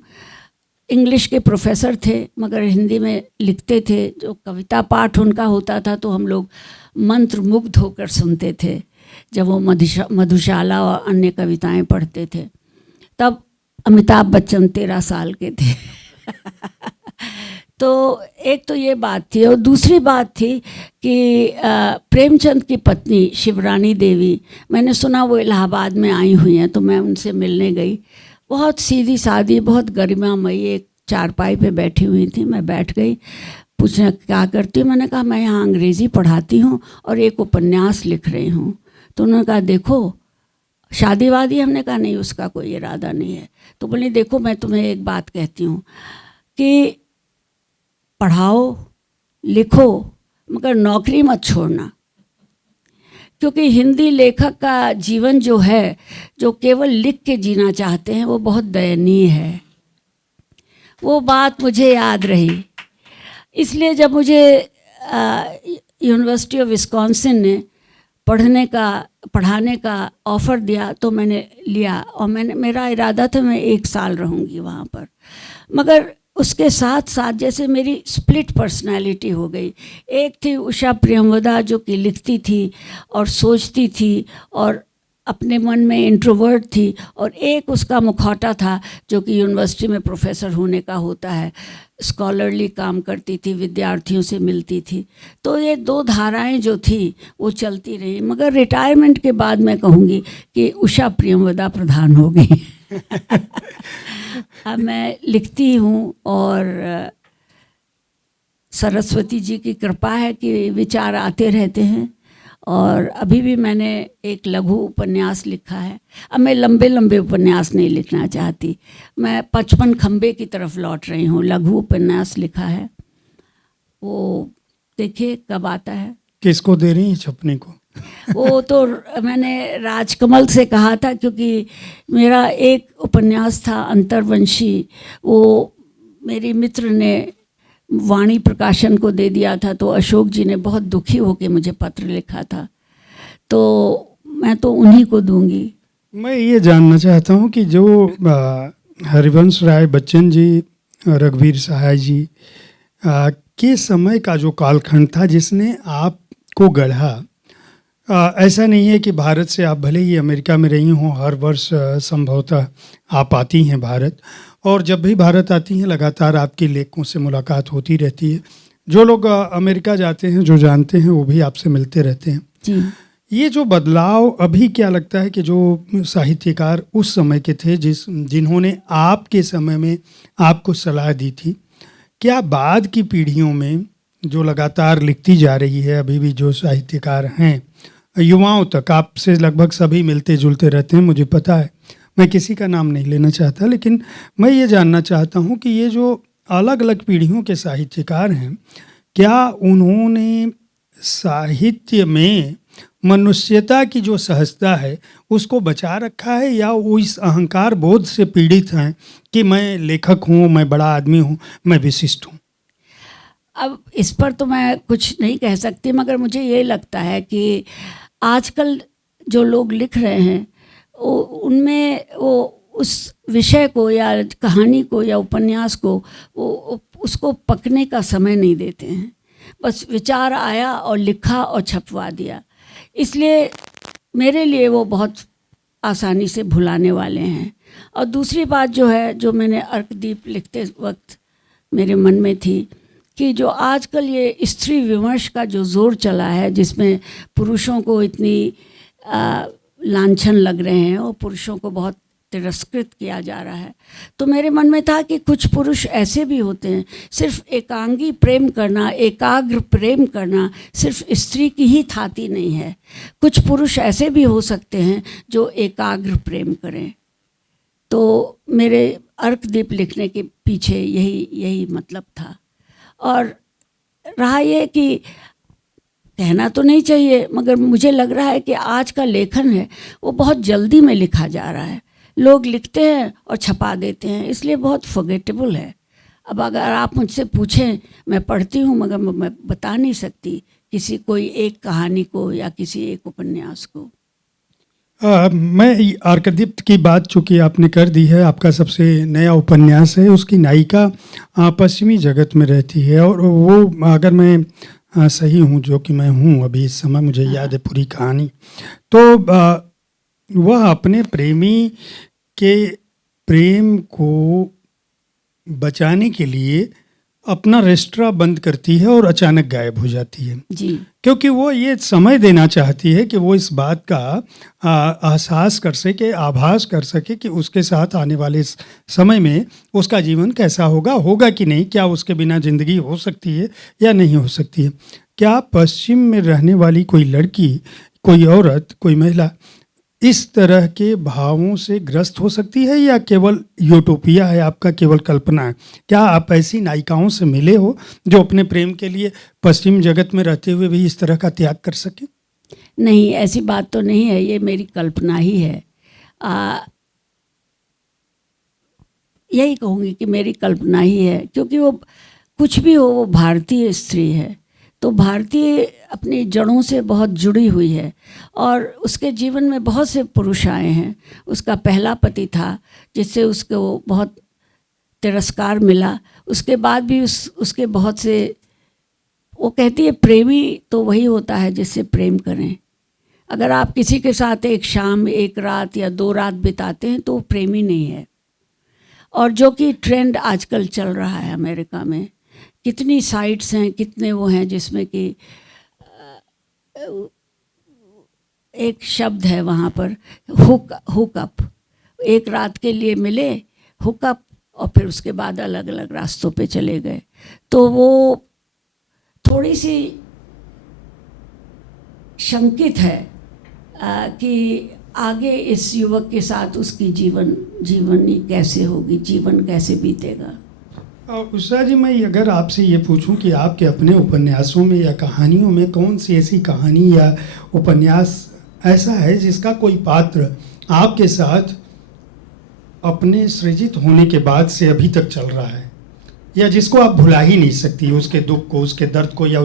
इंग्लिश के प्रोफेसर थे, मगर हिंदी में लिखते थे। जो कविता पाठ उनका होता था तो हम लोग मंत्र मुग्ध होकर सुनते थे जब वो मधुशाला और अन्य कविताएं पढ़ते थे। तब अमिताभ बच्चन 13 साल के थे। तो एक तो ये बात थी, और दूसरी बात थी कि प्रेमचंद की पत्नी शिवरानी देवी, मैंने सुना वो इलाहाबाद में आई हुई हैं, तो मैं उनसे मिलने गई। बहुत सीधी सादी, बहुत गरिमामयी, एक चारपाई पे बैठी हुई थी। मैं बैठ गई, पूछना क्या करती हूँ, मैंने कहा मैं यहाँ अंग्रेज़ी पढ़ाती हूँ और एक उपन्यास लिख रही हूँ। तो उन्होंने कहा देखो, शादी वादी? हमने कहा नहीं, उसका कोई इरादा नहीं है। तो बोली देखो, मैं तुम्हें एक बात कहती हूँ कि पढ़ाओ, लिखो, मगर नौकरी मत छोड़ना, क्योंकि हिंदी लेखक का जीवन जो है, जो केवल लिख के जीना चाहते हैं, वो बहुत दयनीय है। वो बात मुझे याद रही। इसलिए जब मुझे यूनिवर्सिटी ऑफ विस्कॉन्सिन ने पढ़ाने का ऑफ़र दिया तो मैंने लिया, और मेरा इरादा था मैं 1 साल रहूँगी वहाँ पर। मगर उसके साथ साथ जैसे मेरी स्प्लिट पर्सनालिटी हो गई। एक थी उषा प्रियंवदा जो कि लिखती थी और सोचती थी और अपने मन में इंट्रोवर्ट थी, और एक उसका मुखौटा था जो कि यूनिवर्सिटी में प्रोफेसर होने का होता है, स्कॉलरली काम करती थी, विद्यार्थियों से मिलती थी। तो ये 2 धाराएं जो थी वो चलती रही। मगर रिटायरमेंट के बाद मैं कहूँगी कि उषा प्रियंवदा प्रधान हो गई। अब मैं लिखती हूँ और सरस्वती जी की कृपा है कि विचार आते रहते हैं। और अभी भी मैंने एक लघु उपन्यास लिखा है। अब मैं लंबे लंबे उपन्यास नहीं लिखना चाहती, मैं 55 खंबे की तरफ लौट रही हूँ। लघु उपन्यास लिखा है, वो देखिए कब आता है। किसको दे रही हैं छपने को? वो तो मैंने राजकमल से कहा था, क्योंकि मेरा एक उपन्यास था अंतर्वंशी, वो मेरी मित्र ने वाणी प्रकाशन को दे दिया था। तो अशोक जी ने बहुत दुखी होकर मुझे पत्र लिखा था, तो मैं तो उन्हीं को दूंगी। मैं ये जानना चाहता हूँ कि जो हरिवंश राय बच्चन जी, रघुवीर सहाय जी के समय का जो कालखंड था जिसने आपको गढ़ा, ऐसा नहीं है कि भारत से आप भले ही अमेरिका में रही हों, हर वर्ष संभवतः आप आती हैं भारत, और जब भी भारत आती हैं लगातार आपके लेखकों से मुलाकात होती रहती है। जो लोग अमेरिका जाते हैं, जो जानते हैं, वो भी आपसे मिलते रहते हैं जी। ये जो बदलाव अभी क्या लगता है कि जो साहित्यकार उस समय के थे जिन्होंने आपके समय में आपको सलाह दी थी, क्या बाद की पीढ़ियों में जो लगातार लिखती जा रही है, अभी भी जो साहित्यकार हैं, युवाओं तक, आपसे लगभग सभी मिलते जुलते रहते हैं, मुझे पता है, मैं किसी का नाम नहीं लेना चाहता, लेकिन मैं ये जानना चाहता हूँ कि ये जो अलग अलग पीढ़ियों के साहित्यकार हैं, क्या उन्होंने साहित्य में मनुष्यता की जो सहजता है उसको बचा रखा है, या वो इस अहंकार बोध से पीड़ित हैं कि मैं लेखक हूँ, मैं बड़ा आदमी हूँ, मैं विशिष्ट हूँ? अब इस पर तो मैं कुछ नहीं कह सकती, मगर मुझे ये लगता है कि आजकल जो लोग लिख रहे हैं उनमें वो उस विषय को या कहानी को या उपन्यास को वो उसको पकने का समय नहीं देते हैं। बस विचार आया और लिखा और छपवा दिया। इसलिए मेरे लिए वो बहुत आसानी से भुलाने वाले हैं। और दूसरी बात जो है, जो मैंने अर्कदीप लिखते वक्त मेरे मन में थी, कि जो आजकल ये स्त्री विमर्श का जो जोर चला है, जिसमें पुरुषों को इतनी लांछन लग रहे हैं और पुरुषों को बहुत तिरस्कृत किया जा रहा है, तो मेरे मन में था कि कुछ पुरुष ऐसे भी होते हैं, सिर्फ एकांगी प्रेम करना, एकाग्र प्रेम करना सिर्फ स्त्री की ही थाती नहीं है। कुछ पुरुष ऐसे भी हो सकते हैं जो एकाग्र प्रेम करें। तो मेरे अर्कदीप लिखने के पीछे यही मतलब था। और रहा ये कि कहना तो नहीं चाहिए, मगर मुझे लग रहा है कि आज का लेखन है वो बहुत जल्दी में लिखा जा रहा है। लोग लिखते हैं और छपा देते हैं, इसलिए बहुत फॉरगेटेबल है। अब अगर आप मुझसे पूछें, मैं पढ़ती हूँ मगर मैं बता नहीं सकती किसी कोई एक कहानी को या किसी एक उपन्यास को। मैं अर्कदीप की बात चूँकि आपने कर दी है, आपका सबसे नया उपन्यास है, उसकी नायिका पश्चिमी जगत में रहती है, और वो, अगर मैं सही हूँ, जो कि मैं हूँ अभी इस समय, मुझे याद है पूरी कहानी, तो वह अपने प्रेमी के प्रेम को बचाने के लिए अपना रेस्टोरेंट बंद करती है और अचानक गायब हो जाती है जी। क्योंकि वो ये समय देना चाहती है कि वो इस बात का एहसास कर सके, आभास कर सके कि उसके साथ आने वाले समय में उसका जीवन कैसा होगा कि नहीं, क्या उसके बिना ज़िंदगी हो सकती है या नहीं हो सकती है। क्या पश्चिम में रहने वाली कोई लड़की, कोई औरत, कोई महिला इस तरह के भावों से ग्रस्त हो सकती है, या केवल यूटोपिया है आपका, केवल कल्पना है? क्या आप ऐसी नायिकाओं से मिले हो जो अपने प्रेम के लिए पश्चिम जगत में रहते हुए भी इस तरह का त्याग कर सके? नहीं, ऐसी बात तो नहीं है, ये मेरी कल्पना ही है। यही कहूँगी कि मेरी कल्पना ही है, क्योंकि वो कुछ भी हो, वो भारतीय स्त्री है, तो भारतीय अपनी जड़ों से बहुत जुड़ी हुई है। और उसके जीवन में बहुत से पुरुष आए हैं। उसका पहला पति था जिससे उसको बहुत तिरस्कार मिला, उसके बाद भी उसके बहुत से, वो कहती है प्रेमी तो वही होता है जिससे प्रेम करें। अगर आप किसी के साथ एक शाम, एक रात या 2 रात बिताते हैं तो वो प्रेमी नहीं है। और जो कि ट्रेंड आजकल चल रहा है अमेरिका में, कितनी साइट्स हैं, कितने वो हैं जिसमें कि एक शब्द है वहाँ पर, हुकअप, एक रात के लिए मिले, हुकअप, और फिर उसके बाद अलग अलग रास्तों पे चले गए। तो वो थोड़ी सी शंकित है कि आगे इस युवक के साथ उसकी जीवनी कैसे होगी, जीवन कैसे बीतेगा। उषा जी, मैं अगर आपसे ये पूछूं कि आपके अपने उपन्यासों में या कहानियों में कौन सी ऐसी कहानी या उपन्यास ऐसा है जिसका कोई पात्र आपके साथ अपने सृजित होने के बाद से अभी तक चल रहा है, या जिसको आप भुला ही नहीं सकती, उसके दुख को, उसके दर्द को, या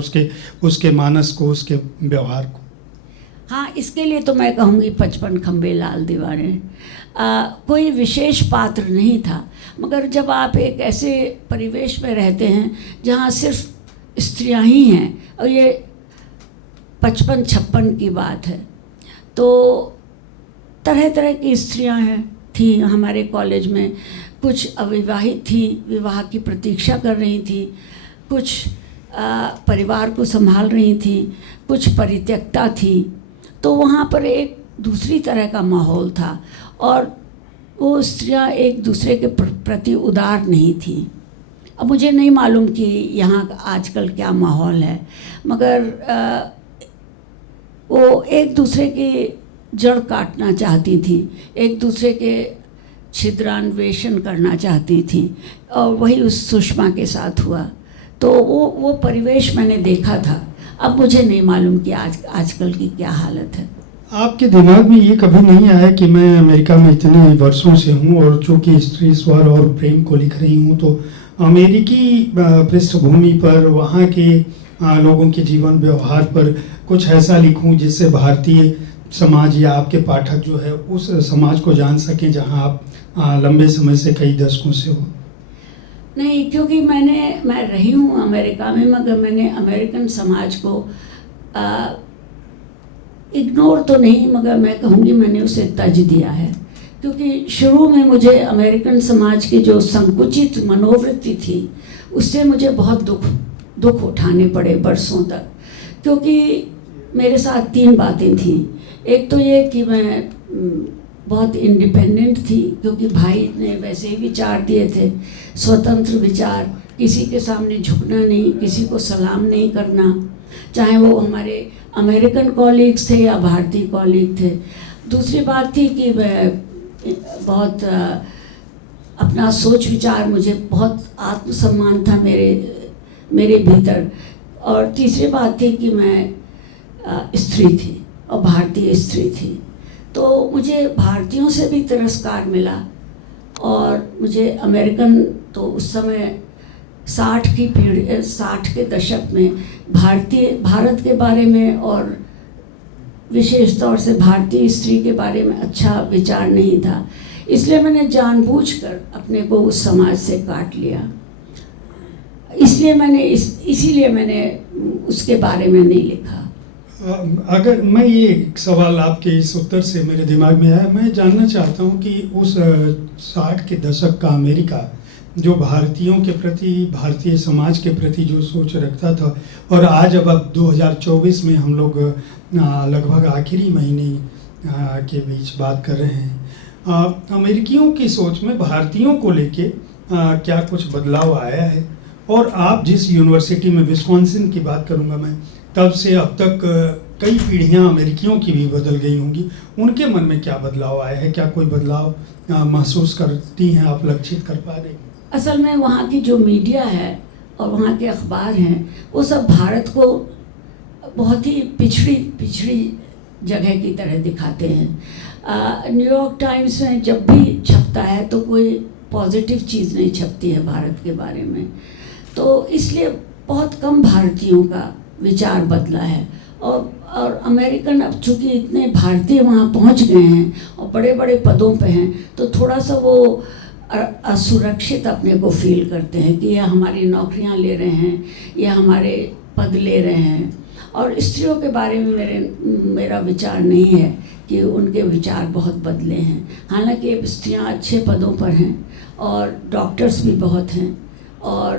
उसके मानस को, उसके व्यवहार को? हाँ, इसके लिए तो मैं कहूँगी 55 खंबे लाल दीवारें। कोई विशेष पात्र नहीं था, मगर जब आप एक ऐसे परिवेश में रहते हैं जहाँ सिर्फ स्त्रियाँ ही हैं, और ये 55-56 की बात है, तो तरह तरह की स्त्रियाँ हैं थी हमारे कॉलेज में। कुछ अविवाहित थी, विवाह की प्रतीक्षा कर रही थी, कुछ परिवार को संभाल रही थी, कुछ परित्यक्ता थी। तो वहाँ पर एक दूसरी तरह का माहौल था, और वो स्त्रियाँ एक दूसरे के प्रति उदार नहीं थी। अब मुझे नहीं मालूम कि यहाँ आजकल क्या माहौल है, मगर वो एक दूसरे की जड़ काटना चाहती थी, एक दूसरे के छिद्रान्वेषण करना चाहती थी, और वही उस सुषमा के साथ हुआ। तो वो परिवेश मैंने देखा था। अब मुझे नहीं मालूम कि आजकल की क्या हालत है। आपके दिमाग में ये कभी नहीं आया कि मैं अमेरिका में इतने वर्षों से हूँ, और चूँकि स्त्री स्वर और प्रेम को लिख रही हूँ, तो अमेरिकी पृष्ठभूमि पर, वहाँ के लोगों के जीवन व्यवहार पर कुछ ऐसा लिखूँ जिससे भारतीय समाज या आपके पाठक जो है उस समाज को जान सकें जहाँ आप लंबे समय से, कई दशकों से हो? नहीं, क्योंकि मैं रही हूँ अमेरिका में, मगर मैंने अमेरिकन समाज को इग्नोर तो नहीं, मगर मैं कहूँगी मैंने उसे तज दिया है। क्योंकि शुरू में मुझे अमेरिकन समाज की जो संकुचित मनोवृत्ति थी, उससे मुझे बहुत दुख उठाने पड़े बरसों तक। क्योंकि मेरे साथ 3 बातें थीं। एक तो ये कि मैं बहुत इंडिपेंडेंट थी, क्योंकि भाई ने वैसे ही विचार दिए थे, स्वतंत्र विचार, किसी के सामने झुकना नहीं, किसी को सलाम नहीं करना, चाहे वो हमारे अमेरिकन कॉलीग्स थे या भारतीय कॉलीग थे। दूसरी बात थी कि मैं बहुत अपना सोच विचार, मुझे बहुत आत्मसम्मान था मेरे भीतर। और तीसरी बात थी कि मैं स्त्री थी और भारतीय स्त्री थी। तो मुझे भारतीयों से भी तिरस्कार मिला, और मुझे अमेरिकन, तो उस समय 60 के दशक में भारत के बारे में और विशेष तौर से भारतीय स्त्री के बारे में अच्छा विचार नहीं था। इसलिए मैंने जानबूझकर अपने को उस समाज से काट लिया। इसीलिए मैंने उसके बारे में नहीं लिखा। अगर मैं ये सवाल आपके इस उत्तर से मेरे दिमाग में आया, मैं जानना चाहता हूँ कि उस 60 के दशक का अमेरिका जो भारतीयों के प्रति, भारतीय समाज के प्रति जो सोच रखता था, और आज अब 2024 में हम लोग लगभग आखिरी महीने के बीच बात कर रहे हैं, अमेरिकियों की सोच में भारतीयों को लेके क्या कुछ बदलाव आया है? और आप जिस यूनिवर्सिटी में, विस्कॉन्सिन की बात करूँगा मैं, तब से अब तक कई पीढ़ियां अमेरिकियों की भी बदल गई होंगी, उनके मन में क्या बदलाव आया है? क्या कोई बदलाव महसूस करती हैं आप, लक्षित कर पा रही? असल में वहाँ की जो मीडिया है और वहाँ के अखबार हैं, वो सब भारत को बहुत ही पिछड़ी जगह की तरह दिखाते हैं। न्यूयॉर्क टाइम्स में जब भी छपता है तो कोई पॉजिटिव चीज़ नहीं छपती है भारत के बारे में, तो इसलिए बहुत कम भारतीयों का विचार बदला है। और अमेरिकन अब चूँकि इतने भारतीय वहाँ पहुँच गए हैं और बड़े बड़े पदों पे हैं, तो थोड़ा सा वो असुरक्षित अपने को फील करते हैं कि यह हमारी नौकरियाँ ले रहे हैं, यह हमारे पद ले रहे हैं। और स्त्रियों के बारे में मेरा विचार नहीं है कि उनके विचार बहुत बदले हैं। हालांकि अब स्त्रियाँ अच्छे पदों पर हैं और डॉक्टर्स भी बहुत हैं, और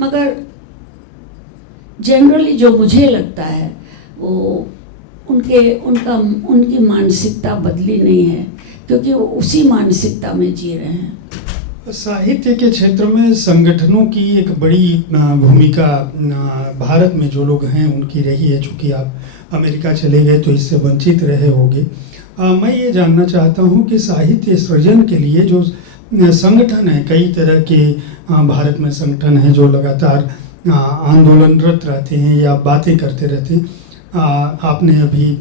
मगर जनरली जो मुझे लगता है वो उनकी मानसिकता बदली नहीं है, क्योंकि वो उसी मानसिकता में जी रहे हैं। साहित्य के क्षेत्र में संगठनों की एक बड़ी भूमिका भारत में जो लोग हैं उनकी रही है। चूँकि आप अमेरिका चले गए तो इससे वंचित रहे होंगे। मैं ये जानना चाहता हूँ कि साहित्य सृजन के लिए जो संगठन है, कई तरह के भारत में संगठन हैं जो लगातार आंदोलनरत रहते हैं या बातें करते रहते हैं। आपने अभी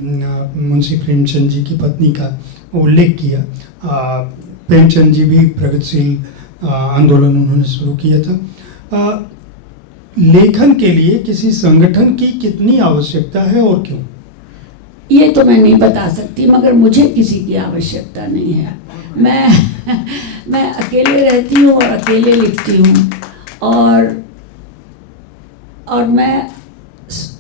मुंशी प्रेमचंद जी की पत्नी का उल्लेख किया। प्रेमचंद जी भी प्रगतिशील आंदोलन उन्होंने शुरू किया था। लेखन के लिए किसी संगठन की कितनी आवश्यकता है और क्यों? ये तो मैं नहीं बता सकती, मगर मुझे किसी की आवश्यकता नहीं है। मैं अकेले रहती हूँ और अकेले लिखती हूँ, और मैं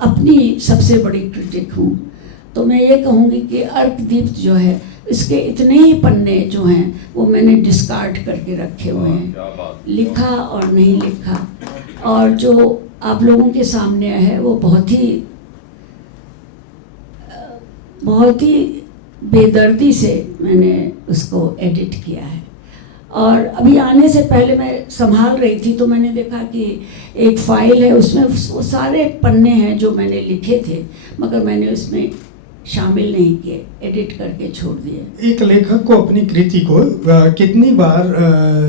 अपनी सबसे बड़ी क्रिटिक हूँ। तो मैं ये कहूँगी कि अर्कदीप जो है, इसके इतने ही पन्ने जो हैं वो मैंने डिस्कार्ड करके रखे हुए हैं, लिखा और नहीं लिखा। और जो आप लोगों के सामने है वो बहुत ही बेदर्दी से मैंने उसको एडिट किया है। और अभी आने से पहले मैं संभाल रही थी तो मैंने देखा कि एक फाइल है, उसमें वो सारे पन्ने हैं जो मैंने लिखे थे, मगर मैंने उसमें शामिल नहीं किए, एडिट करके छोड़ दिए। एक लेखक को अपनी कृति को कितनी बार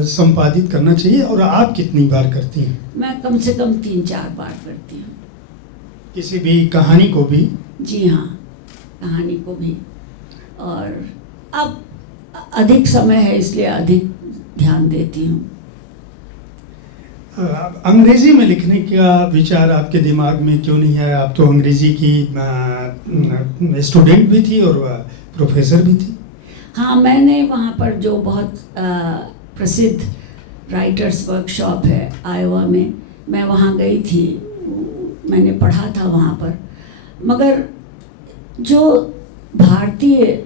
संपादित करना चाहिए और आप कितनी बार करती हैं? मैं कम से कम 3-4 बार करती हूँ। किसी भी कहानी को भी? जी हाँ, कहानी को भी। और अब अधिक समय है इसलिए अधिक ध्यान देती हूँ। अंग्रेजी में लिखने का विचार आपके दिमाग में क्यों नहीं है? आप तो अंग्रेजी की स्टूडेंट भी थी और प्रोफेसर भी थी। हाँ, मैंने वहाँ पर जो बहुत प्रसिद्ध राइटर्स वर्कशॉप है आयोवा में, मैं वहाँ गई थी, मैंने पढ़ा था वहाँ पर। मगर जो भारतीय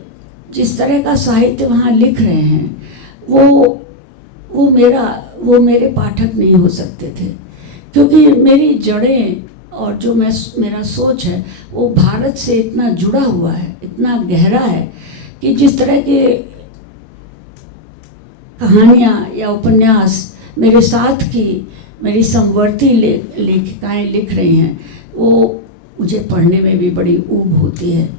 जिस तरह का साहित्य वहाँ लिख रहे हैं वो मेरे पाठक नहीं हो सकते थे, क्योंकि मेरी जड़ें और जो मेरा सोच है वो भारत से इतना जुड़ा हुआ है, इतना गहरा है कि जिस तरह के कहानियाँ या उपन्यास मेरे साथ की मेरी समवर्ती लेखिकाएँ लिख रही हैं, वो मुझे पढ़ने में भी बड़ी ऊब होती है।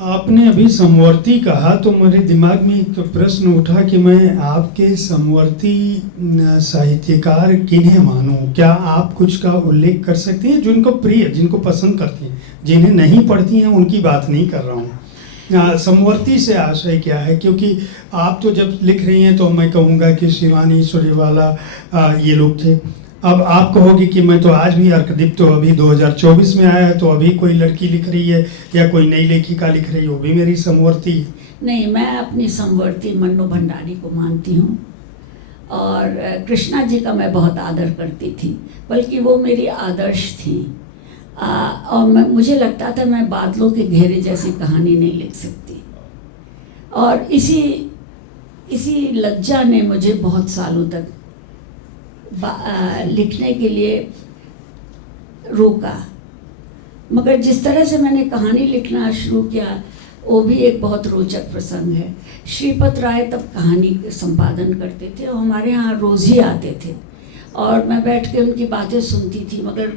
आपने अभी समवर्ती कहा तो मेरे दिमाग में एक प्रश्न उठा कि मैं आपके समवर्ती साहित्यकार किन्हें मानूं? क्या आप कुछ का उल्लेख कर सकती हैं जिनको प्रिय, जिनको पसंद करती हैं? जिन्हें नहीं पढ़ती हैं उनकी बात नहीं कर रहा हूँ। समवर्ती से आशय क्या है? क्योंकि आप तो जब लिख रही हैं तो मैं कहूँगा कि शिवानी सुरीवाला ये लोग थे। अब आप कहोगे कि मैं तो आज भी अर्कदीप तो अभी 2024 में आया है, तो अभी कोई लड़की लिख रही है या कोई नई लेखिका लिख रही है, वो भी मेरी समवर्ती? नहीं, मैं अपनी समवर्ती मन्नू भंडारी को मानती हूँ, और कृष्णा जी का मैं बहुत आदर करती थी, बल्कि वो मेरी आदर्श थी। और मुझे लगता था मैं बादलों के घेरे जैसी कहानी नहीं लिख सकती, और इसी लज्जा ने मुझे बहुत सालों तक लिखने के लिए रोका। मगर जिस तरह से मैंने कहानी लिखना शुरू किया वो भी एक बहुत रोचक प्रसंग है। श्रीपत राय तब कहानी संपादन करते थे और हमारे यहाँ रोज़ ही आते थे, और मैं बैठ के उनकी बातें सुनती थी, मगर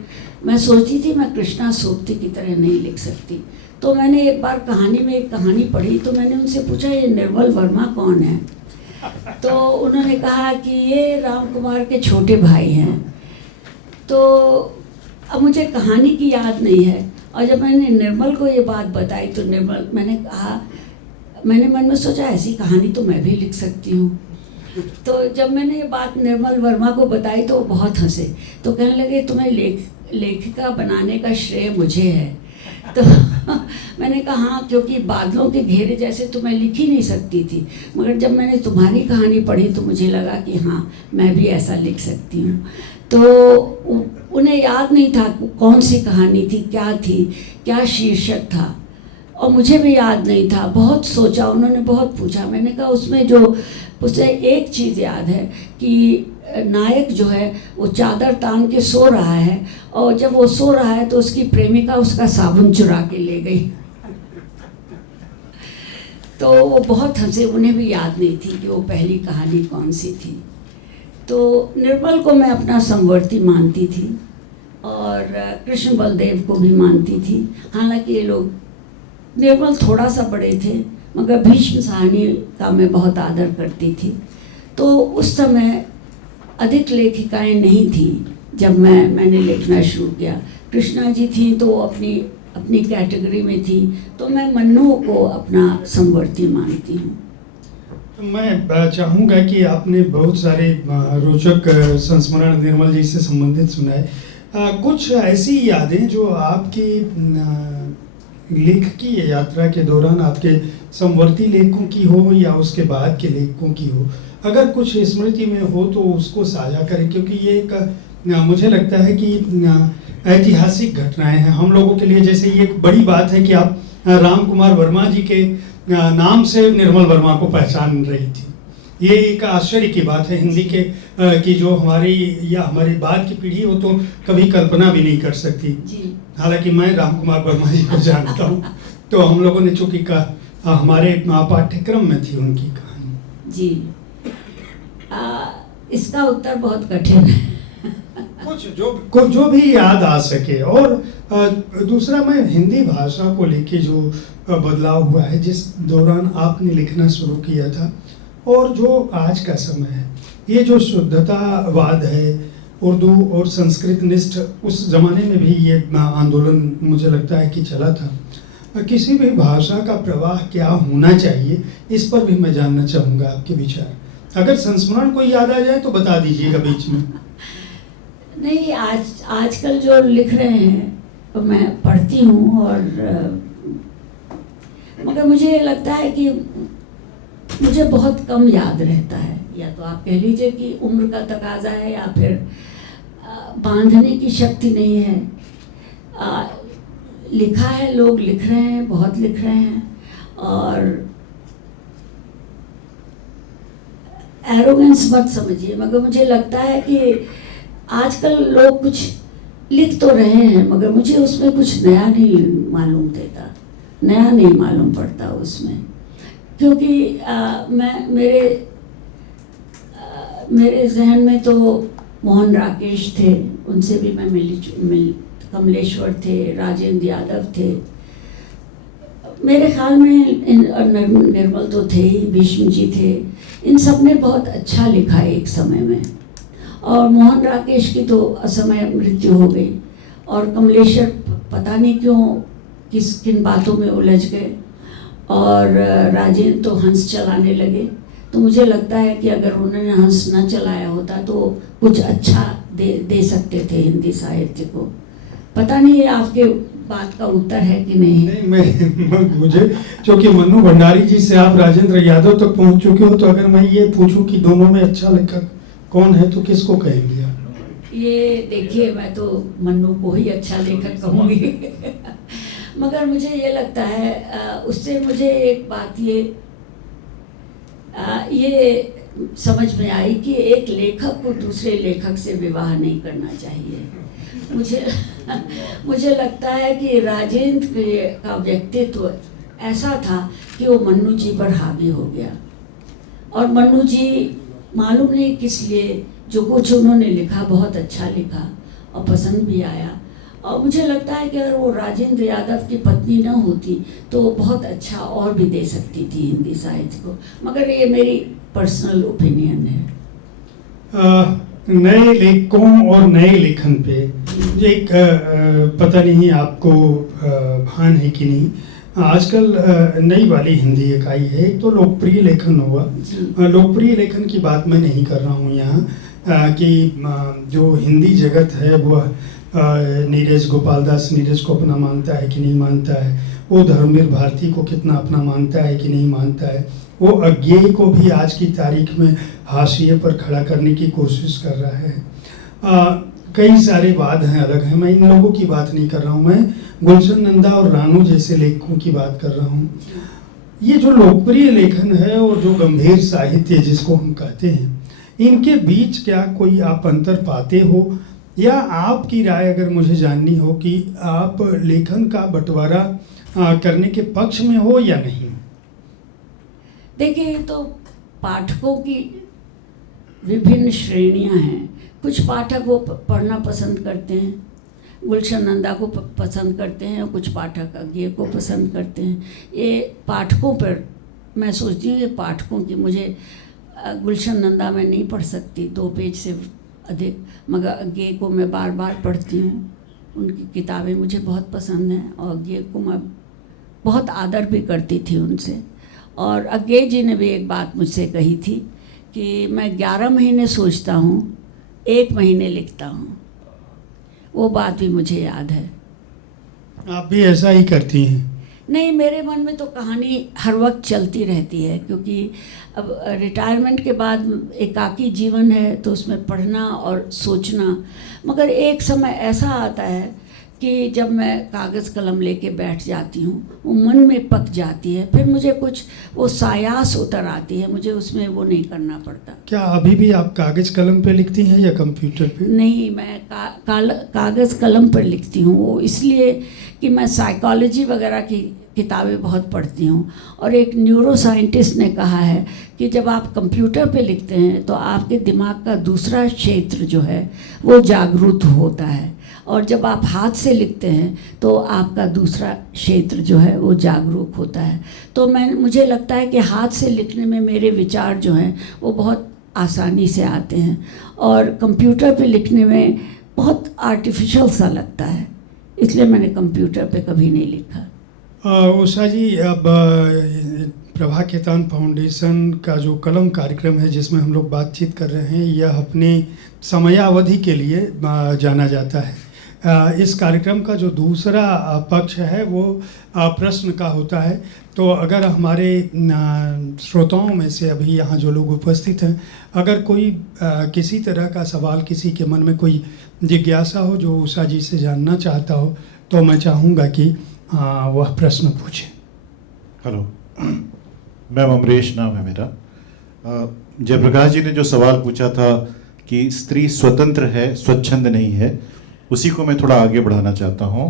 मैं सोचती थी मैं कृष्णा सोबती की तरह नहीं लिख सकती। तो मैंने एक बार कहानी में एक कहानी पढ़ी, तो मैंने उनसे पूछा ये निर्मल वर्मा कौन है? तो उन्होंने कहा कि ये राम कुमार के छोटे भाई हैं। तो अब मुझे कहानी की याद नहीं है, और जब मैंने निर्मल को ये बात बताई तो निर्मल, मैंने मन में सोचा ऐसी कहानी तो मैं भी लिख सकती हूँ। तो जब मैंने ये बात निर्मल वर्मा को बताई तो वो बहुत हंसे, तो कहने लगे तुम्हें लेखिका बनाने का श्रेय मुझे है। तो मैंने कहा हाँ, क्योंकि बादलों के घेरे जैसे तो मैं लिख ही नहीं सकती थी, मगर जब मैंने तुम्हारी कहानी पढ़ी तो मुझे लगा कि हाँ मैं भी ऐसा लिख सकती हूँ। तो उन्हें याद नहीं था कौन सी कहानी थी, क्या शीर्षक था, और मुझे भी याद नहीं था। बहुत सोचा, उन्होंने बहुत पूछा। मैंने कहा उसमें जो उसे एक चीज़ याद है कि नायक जो है वो चादर तान के सो रहा है, और जब वो सो रहा है तो उसकी प्रेमिका उसका साबुन चुरा के ले गई। तो वो बहुत हंसे, उन्हें भी याद नहीं थी कि वो पहली कहानी कौन सी थी। तो निर्मल को मैं अपना समवर्ती मानती थी और कृष्ण बलदेव को भी मानती थी। हालांकि ये लोग, निर्मल थोड़ा सा बड़े थे, मगर भीष्म साहनी का मैं बहुत आदर करती थी। तो उस समय अधिक लेखिकाएं नहीं थी जब मैंने लिखना शुरू किया। कृष्णा जी थी तो वो अपनी कैटेगरी में थी, तो मैं मन्नू को अपना समवर्ती मानती हूँ। मैं चाहूँगा कि आपने बहुत सारे रोचक संस्मरण निर्मल जी से संबंधित सुनाए। कुछ ऐसी यादें जो आपकी लेखकी यात्रा के दौरान आपके समवर्ती लेखकों की हो या उसके बाद के लेखकों की हो, अगर कुछ स्मृति में हो तो उसको साझा करें, क्योंकि ये एक मुझे लगता है कि ऐतिहासिक घटनाएं हैं हम लोगों के लिए। जैसे ये एक बड़ी बात है कि आप राम कुमार वर्मा जी के नाम से निर्मल वर्मा को पहचान रही थी। ये एक आश्चर्य की बात है हिंदी के कि जो हमारी बाद की पीढ़ी हो तो कभी कल्पना भी नहीं कर सकती। हालांकि मैं राम कुमार वर्मा जी को जानता हूँ, तो हम लोगों ने चूंकि हमारे पाठ्यक्रम में थी उनकी कहानी। जी, इसका उत्तर बहुत कठिन है। कुछ जो भी याद आ सके। और दूसरा, मैं हिंदी भाषा को लेके जो बदलाव हुआ है जिस दौरान आपने लिखना शुरू किया था और जो आज का समय है, ये जो शुद्धतावाद है, उर्दू और संस्कृत निष्ठ, उस ज़माने में भी ये आंदोलन मुझे लगता है कि चला था। किसी भी भाषा का प्रवाह क्या होना चाहिए, इस पर भी मैं जानना चाहूँगा आपके विचार। अगर संस्मरण कोई याद आ जाए तो बता दीजिएगा बीच में। नहीं, आजकल जो लिख रहे हैं तो मैं पढ़ती हूँ, और मगर मुझे ये लगता है कि मुझे बहुत कम याद रहता है। या तो आप कह लीजिए कि उम्र का तकाजा है, या फिर बांधने की शक्ति नहीं है। लिखा है, लोग लिख रहे हैं, बहुत लिख रहे हैं, और एरोगेंस मत समझिए, मगर मुझे लगता है कि आजकल लोग कुछ लिख तो रहे हैं मगर मुझे उसमें कुछ नया नहीं मालूम देता, नया नहीं मालूम पड़ता उसमें। क्योंकि मेरे जहन में तो मोहन राकेश थे, उनसे भी मैं मिली, कमलेश्वर थे, राजेंद्र यादव थे, मेरे ख्याल में निर्मल तो थे ही, भीष्म जी थे। इन सब ने बहुत अच्छा लिखा एक समय में, और मोहन राकेश की तो असमय मृत्यु हो गई, और कमलेश्वर पता नहीं क्यों किन बातों में उलझ गए, और राजेंद्र तो हंस चलाने लगे। तो मुझे लगता है कि अगर उन्होंने हंस न चलाया होता तो कुछ अच्छा दे सकते थे हिंदी साहित्य को। पता नहीं ये आपके बात का उत्तर है कि नहीं। मुझे क्योंकि मन्नू भंडारी जी से आप राजेंद्र यादव तक पहुंच चुके हो, तो अगर मैं ये पूछूं कि दोनों में अच्छा लेखक कौन है तो किसको कहेंगे आप? ये देखिए, मैं तो मन्नू को ही अच्छा लेखक कहूँगी। मगर मुझे ये लगता है उससे मुझे एक बात ये समझ में आई कि एक लेखक को दूसरे लेखक से विवाह नहीं करना चाहिए। मुझे लगता है कि राजेंद्र का व्यक्तित्व ऐसा था कि वो मन्नू जी पर हावी हो गया, और मन्नू जी मालूम नहीं किस लिए जो कुछ उन्होंने लिखा बहुत अच्छा लिखा और पसंद भी आया। और मुझे लगता है कि अगर वो राजेंद्र यादव की पत्नी न होती तो वो बहुत अच्छा और भी दे सकती थी हिंदी साहित्य को, मगर ये मेरी पर्सनल ओपिनियन है। नए लेखकों और नए लेखन पे मुझे एक पता नहीं आपको भान है कि नहीं, आजकल नई वाली हिंदी इकाई है, एक तो लोकप्रिय लेखन हुआ। लोकप्रिय लेखन की बात मैं नहीं कर रहा हूँ यहाँ कि जो हिंदी जगत है वह नीरज गोपाल दास नीरज को अपना मानता है कि नहीं मानता है, वो धर्मवीर भारती को कितना अपना मानता है कि नहीं मानता है, वो अज्ञेय को भी आज की तारीख में हाशिए पर खड़ा करने की कोशिश कर रहा है। कई सारे वाद हैं, अलग हैं, मैं इन लोगों की बात नहीं कर रहा हूँ, मैं गुलशन नंदा और रानू जैसे लेखकों की बात कर रहा हूँ। ये जो लोकप्रिय लेखन है और जो गंभीर साहित्य जिसको हम कहते हैं, इनके बीच क्या कोई आप अंतर पाते हो, या आपकी राय अगर मुझे जाननी हो कि आप लेखन का बंटवारा करने के पक्ष में हो या नहीं? देखिए, ये तो पाठकों की विभिन्न श्रेणियां हैं। कुछ पाठक वो पढ़ना पसंद करते हैं, गुलशन नंदा को पसंद करते हैं, और कुछ पाठक अज्ञेय को पसंद करते हैं। ये पाठकों पर मैं सोचती हूँ, ये पाठकों की, मुझे गुलशन नंदा में नहीं पढ़ सकती 2 पेज से अधिक, मगर अज्ञेय को मैं बार बार पढ़ती हूँ। उनकी किताबें मुझे बहुत पसंद हैं और अज्ञेय को मैं बहुत आदर भी करती थी उनसे। और अज्ञेय जी ने भी एक बात मुझसे कही थी कि मैं 11 महीने सोचता हूँ, 1 महीने लिखता हूँ। वो बात भी मुझे याद है। आप भी ऐसा ही करती हैं? नहीं, मेरे मन में तो कहानी हर वक्त चलती रहती है, क्योंकि अब रिटायरमेंट के बाद एकाकी जीवन है, तो उसमें पढ़ना और सोचना। मगर एक समय ऐसा आता है कि जब मैं कागज़ कलम लेके बैठ जाती हूँ, वो मन में पक जाती है, फिर मुझे कुछ वो सायास उतर आती है, मुझे उसमें वो नहीं करना पड़ता। क्या अभी भी आप कागज़ कलम पे लिखती हैं या कंप्यूटर पे? नहीं, मैं कागज़ कलम पर लिखती हूँ। वो इसलिए कि मैं साइकोलॉजी वगैरह की किताबें बहुत पढ़ती हूँ, और एक न्यूरो साइंटिस्ट ने कहा है कि जब आप कंप्यूटर पे लिखते हैं तो आपके दिमाग का दूसरा क्षेत्र जो है वो जागरूक होता है, और जब आप हाथ से लिखते हैं तो आपका दूसरा क्षेत्र जो है वो जागरूक होता है। तो मुझे लगता है कि हाथ से लिखने में मेरे विचार जो हैं वो बहुत आसानी से आते हैं, और कंप्यूटर पे लिखने में बहुत आर्टिफिशियल सा लगता है, इसलिए मैंने कंप्यूटर पे कभी नहीं लिखा। उषा जी, अब प्रभा केतान फाउंडेशन का जो कलम कार्यक्रम है जिसमें हम लोग बातचीत कर रहे हैं, यह अपनी समयावधि के लिए जाना जाता है। इस कार्यक्रम का जो दूसरा पक्ष है वो प्रश्न का होता है। तो अगर हमारे श्रोताओं में से अभी यहाँ जो लोग उपस्थित हैं, अगर कोई किसी तरह का सवाल, किसी के मन में कोई जिज्ञासा हो जो उषा जी से जानना चाहता हो, तो मैं चाहूँगा कि वह प्रश्न पूछे। हेलो मैम, अमरीश नाम है मेरा। जयप्रकाश जी ने जो सवाल पूछा था कि स्त्री स्वतंत्र है, स्वच्छंद नहीं है, उसी को मैं थोड़ा आगे बढ़ाना चाहता हूँ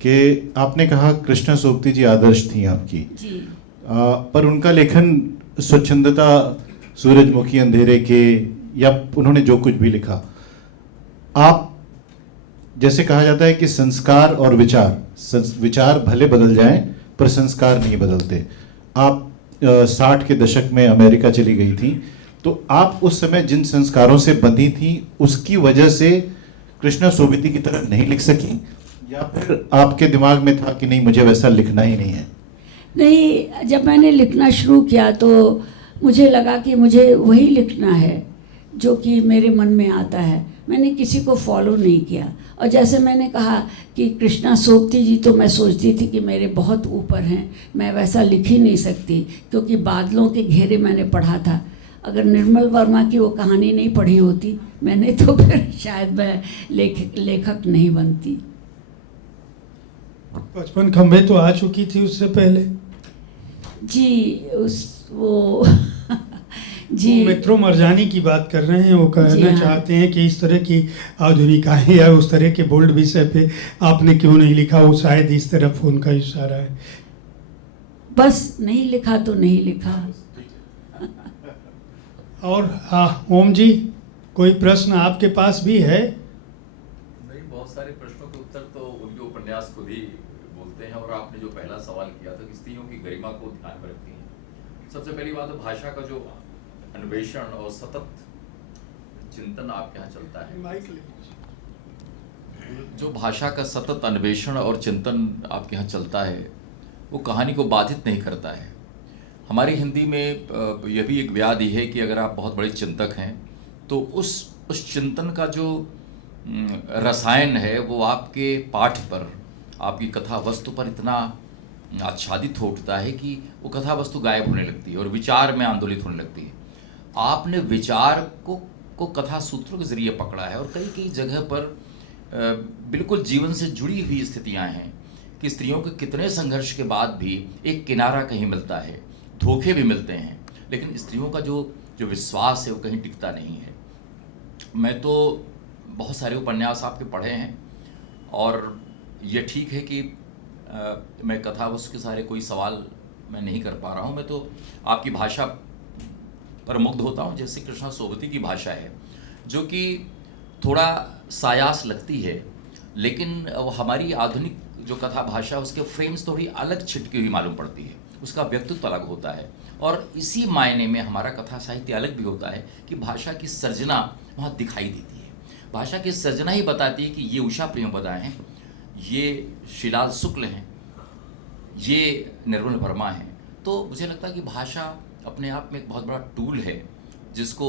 कि आपने कहा कृष्णा सोबती जी आदर्श थी आपकी जी। पर उनका लेखन स्वच्छंदता, सूरजमुखी अंधेरे के, या उन्होंने जो कुछ भी लिखा, आप जैसे कहा जाता है कि संस्कार और विचार भले बदल जाएं पर संस्कार नहीं बदलते। आप 60 के दशक में अमेरिका चली गई थी, तो आप उस समय जिन संस्कारों से बंधी थी उसकी वजह से कृष्णा सोबती की तरह नहीं लिख सकी, या फिर आपके दिमाग में था कि नहीं मुझे वैसा लिखना ही नहीं है? नहीं, जब मैंने लिखना शुरू किया तो मुझे लगा कि मुझे वही लिखना है जो कि मेरे मन में आता है। मैंने किसी को फॉलो नहीं किया, और जैसे मैंने कहा कि कृष्णा सोबती जी तो मैं सोचती थी कि मेरे बहुत ऊपर हैं, मैं वैसा लिख ही नहीं सकती, क्योंकि बादलों के घेरे मैंने पढ़ा था। अगर निर्मल वर्मा की वो कहानी नहीं पढ़ी होती मैंने, तो फिर शायद मैं लेखक नहीं बनती। 55 खंबे तो आ चुकी थी उससे पहले जी। वो जी, मित्रों मरजानी की बात कर रहे हैं। वो कहना हाँ। चाहते हैं कि इस तरह की आधुनिकाएं या उस तरह के बोल्ड विषय पे आपने क्यों नहीं लिखा, वो शायद इस तरफ उनका इशारा है। बस नहीं लिखा तो नहीं लिखा। और ओम जी, कोई प्रश्न आपके पास भी है? नहीं, बहुत सारे प्रश्नों के उत्तर तो उनके उपन्यास खुद ही बोलते हैं। और आपने जो पहला सवाल किया था कि स्त्रियों की गरिमा को ध्यान में रखती हैं, सबसे पहली बात है भाषा का जो अन्वेषण और सतत चिंतन आपके यहाँ चलता है। जो भाषा का सतत अन्वेषण और चिंतन आपके यहाँ चलता है वो कहानी को बाधित नहीं करता है। हमारी हिंदी में यह भी एक व्याधि है कि अगर आप बहुत बड़े चिंतक हैं तो उस चिंतन का जो रसायन है वो आपके पाठ पर, आपकी कथा वस्तु पर इतना आच्छादित हो उठता है कि वो कथा वस्तु गायब होने लगती है और विचार में आंदोलित होने लगती है। आपने विचार को कथा सूत्रों के जरिए पकड़ा है और कई कई जगह पर बिल्कुल जीवन से जुड़ी हुई स्थितियां हैं कि स्त्रियों के कितने संघर्ष के बाद भी एक किनारा कहीं मिलता है, धोखे भी मिलते हैं, लेकिन स्त्रियों का जो विश्वास है वो कहीं टिकता नहीं है। मैं तो बहुत सारे उपन्यास आपके पढ़े हैं और ये ठीक है कि मैं कथावस्तु के सारे कोई सवाल मैं नहीं कर पा रहा हूँ। मैं तो आपकी भाषा पर मुग्ध होता हूँ, जैसे कृष्णा सोबती की भाषा है जो कि थोड़ा सायास लगती है, लेकिन वो हमारी आधुनिक जो कथा भाषा उसके फ्रेम्स थोड़ी अलग छिटकी हुई मालूम पड़ती है, उसका व्यक्तित्व अलग होता है। और इसी मायने में हमारा कथा साहित्य अलग भी होता है कि भाषा की सर्जना वहाँ दिखाई देती है। भाषा की सर्जना ही बताती है कि ये उषा प्रियंवदा हैं, ये शिलाल शुक्ल हैं, ये निर्मल वर्मा हैं। तो मुझे लगता है कि भाषा अपने आप में एक बहुत बड़ा टूल है जिसको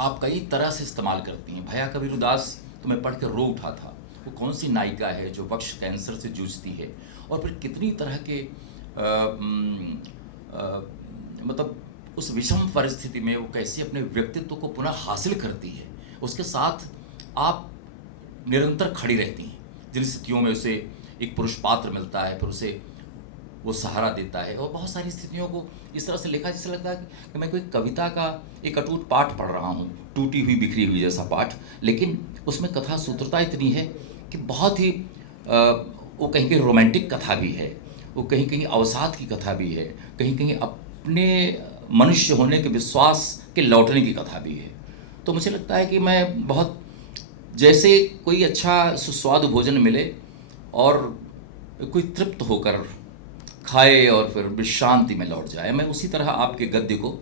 आप कई तरह से इस्तेमाल करती हैं। भैया कबीर उदास तो मैं पढ़ के रो उठा था। वो कौन सी नायिका है जो वक्ष कैंसर से जूझती है और फिर कितनी तरह के मतलब उस विषम परिस्थिति में वो कैसे अपने व्यक्तित्व को पुनः हासिल करती है, उसके साथ आप निरंतर खड़ी रहती हैं। जिन स्थितियों में उसे एक पुरुष पात्र मिलता है फिर उसे वो सहारा देता है, और बहुत सारी स्थितियों को इस तरह से लिखा जिससे लगता है कि मैं कोई कविता का एक अटूट पाठ पढ़ रहा हूँ, टूटी हुई बिखरी हुई जैसा पाठ, लेकिन उसमें कथा सूत्रता इतनी है कि बहुत ही वो कहीं कहीं रोमांटिक कथा भी है, वो कहीं कहीं अवसाद की कथा भी है, कहीं कहीं अपने मनुष्य होने के विश्वास के लौटने की कथा भी है। तो मुझे लगता है कि मैं बहुत जैसे कोई अच्छा सुस्वादु भोजन मिले और कोई तृप्त होकर खाए और फिर विश्रांति में लौट जाए, मैं उसी तरह आपके गद्य को,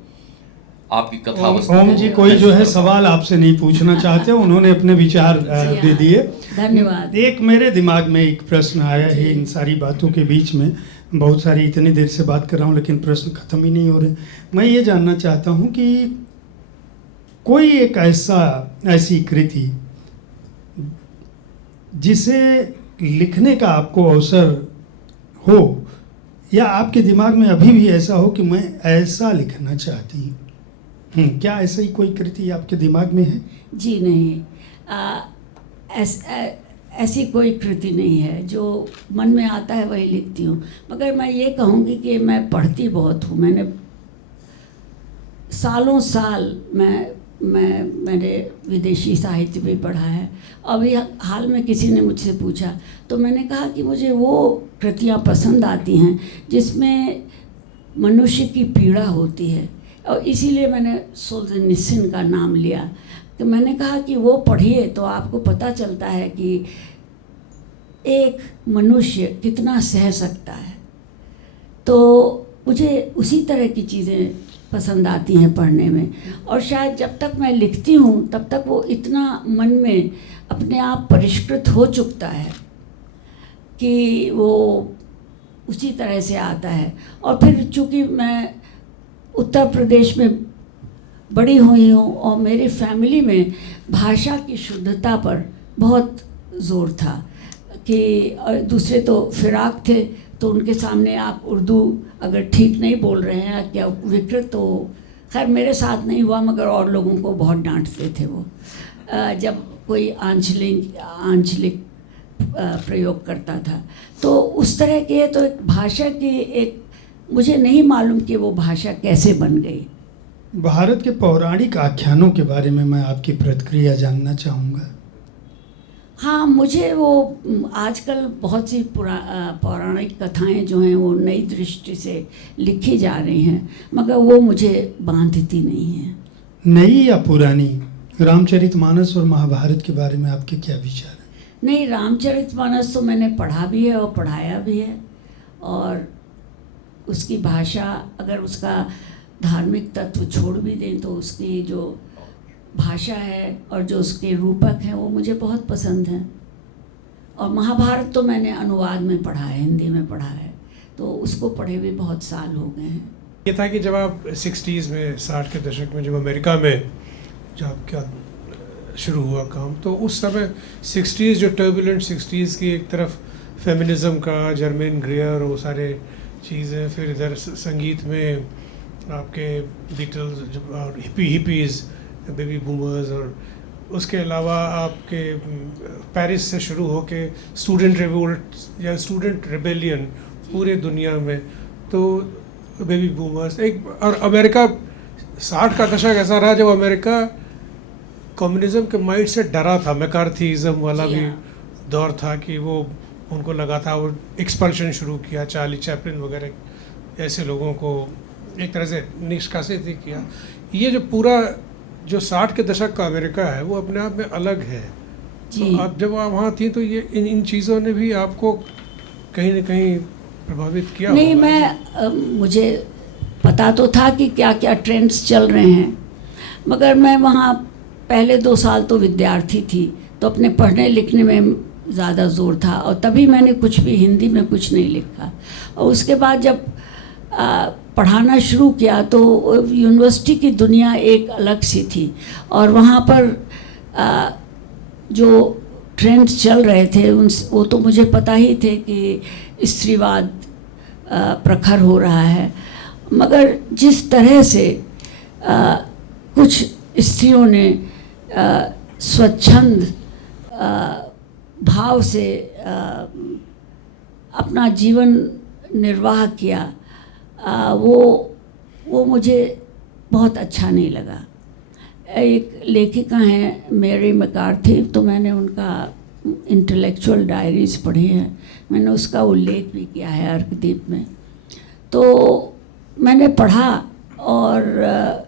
आपकी कथा ओम जी कोई जो है सवाल आपसे नहीं पूछना चाहते, उन्होंने अपने विचार दे दिए। धन्यवाद। एक मेरे दिमाग में एक प्रश्न आया है इन सारी बातों के बीच में, बहुत सारी इतनी देर से बात कर रहा हूँ लेकिन प्रश्न खत्म ही नहीं हो रहे। मैं ये जानना चाहता हूँ कि कोई एक ऐसी कृति जिसे लिखने का आपको अवसर हो या आपके दिमाग में अभी भी ऐसा हो कि मैं ऐसा लिखना चाहती हूँ, क्या ऐसा ही कोई कृति आपके दिमाग में है? जी नहीं, ऐसी कोई कृति नहीं है, जो मन में आता है वही लिखती हूँ। मगर मैं ये कहूँगी कि मैं पढ़ती बहुत हूँ। मैंने सालों साल मैंने विदेशी साहित्य भी पढ़ा है। अभी हाल में किसी ने मुझसे पूछा तो मैंने कहा कि मुझे वो कृतियाँ पसंद आती हैं जिसमें मनुष्य की पीड़ा होती है, और इसीलिए मैंने सोल्जेनित्सिन का नाम लिया। तो मैंने कहा कि वो पढ़िए तो आपको पता चलता है कि एक मनुष्य कितना सह सकता है। तो मुझे उसी तरह की चीज़ें पसंद आती हैं पढ़ने में, और शायद जब तक मैं लिखती हूँ तब तक वो इतना मन में अपने आप परिष्कृत हो चुकता है कि वो उसी तरह से आता है। और फिर चूँकि मैं उत्तर प्रदेश में बड़ी हुई हूँ और मेरी फैमिली में भाषा की शुद्धता पर बहुत ज़ोर था कि दूसरे तो फिराक थे तो उनके सामने आप उर्दू अगर ठीक नहीं बोल रहे हैं क्या विकृत, तो खैर मेरे साथ नहीं हुआ मगर और लोगों को बहुत डांटते थे वो जब कोई आंचलिक प्रयोग करता था। तो उस तरह के तो एक भाषा की एक मुझे नहीं मालूम कि वो भाषा कैसे बन गई। भारत के पौराणिक आख्यानों के बारे में मैं आपकी प्रतिक्रिया जानना चाहूँगा। हाँ, मुझे वो आजकल बहुत सी पौराणिक कथाएं जो हैं वो नई दृष्टि से लिखी जा रही हैं मगर वो मुझे बांधती नहीं हैं। नई या पुरानी? रामचरितमानस और महाभारत के बारे में आपके क्या विचार हैं? नहीं, रामचरितमानस तो मैंने पढ़ा भी है और पढ़ाया भी है, और उसकी भाषा अगर उसका धार्मिक तत्व छोड़ भी दें तो उसकी जो भाषा है और जो उसके रूपक हैं वो मुझे बहुत पसंद हैं। और महाभारत तो मैंने अनुवाद में पढ़ा है, हिंदी में पढ़ा है, तो उसको पढ़े भी बहुत साल हो गए हैं। ये था कि जब आप 60s में 60 के दशक में जब अमेरिका में जब आपका शुरू हुआ काम, तो उस समय 60s जो टर्बुलेंट 60s की एक तरफ फेमिनिज़म का, जर्मेन ग्रेयर, वो सारे चीज़ें, फिर इधर संगीत में आपके बीटल्स और हिपीज़, बेबी बूमर्स, और उसके अलावा आपके पेरिस से शुरू होके स्टूडेंट रिवोल्ट या स्टूडेंट रिबेलियन पूरे दुनिया में, तो बेबी बूमर्स एक, और अमेरिका 60 का दशक ऐसा रहा जब अमेरिका कम्युनिज्म के माइंड से डरा था। मैकार्थीज़म वाला भी दौर था कि वो उनको लगा था, वो एक्सपल्शन शुरू किया, चार्ली चैपलिन वगैरह ऐसे लोगों को एक तरह से निष्कासित ही किया। ये जो पूरा जो 60 के दशक का अमेरिका है वो अपने आप में अलग है। तो आप जब आप वहाँ थी तो ये इन चीज़ों ने भी आपको कहीं ना कहीं प्रभावित किया? नहीं, मुझे पता तो था कि क्या क्या ट्रेंड्स चल रहे हैं, मगर मैं वहाँ पहले 2 साल तो विद्यार्थी थी, तो अपने पढ़ने लिखने में ज़्यादा जोर था, और तभी मैंने कुछ भी हिंदी में कुछ नहीं लिखा। और उसके बाद जब पढ़ाना शुरू किया तो यूनिवर्सिटी की दुनिया एक अलग सी थी, और वहाँ पर जो ट्रेंड्स चल रहे थे वो तो मुझे पता ही थे कि स्त्रीवाद प्रखर हो रहा है, मगर जिस तरह से कुछ स्त्रियों ने स्वच्छंद भाव से अपना जीवन निर्वाह किया, वो मुझे बहुत अच्छा नहीं लगा। एक लेखिका हैं मैरी मैकार्थी, तो मैंने उनका इंटेलेक्चुअल डायरीज़ पढ़ी हैं, मैंने उसका उल्लेख भी किया है अर्कदीप में। तो मैंने पढ़ा और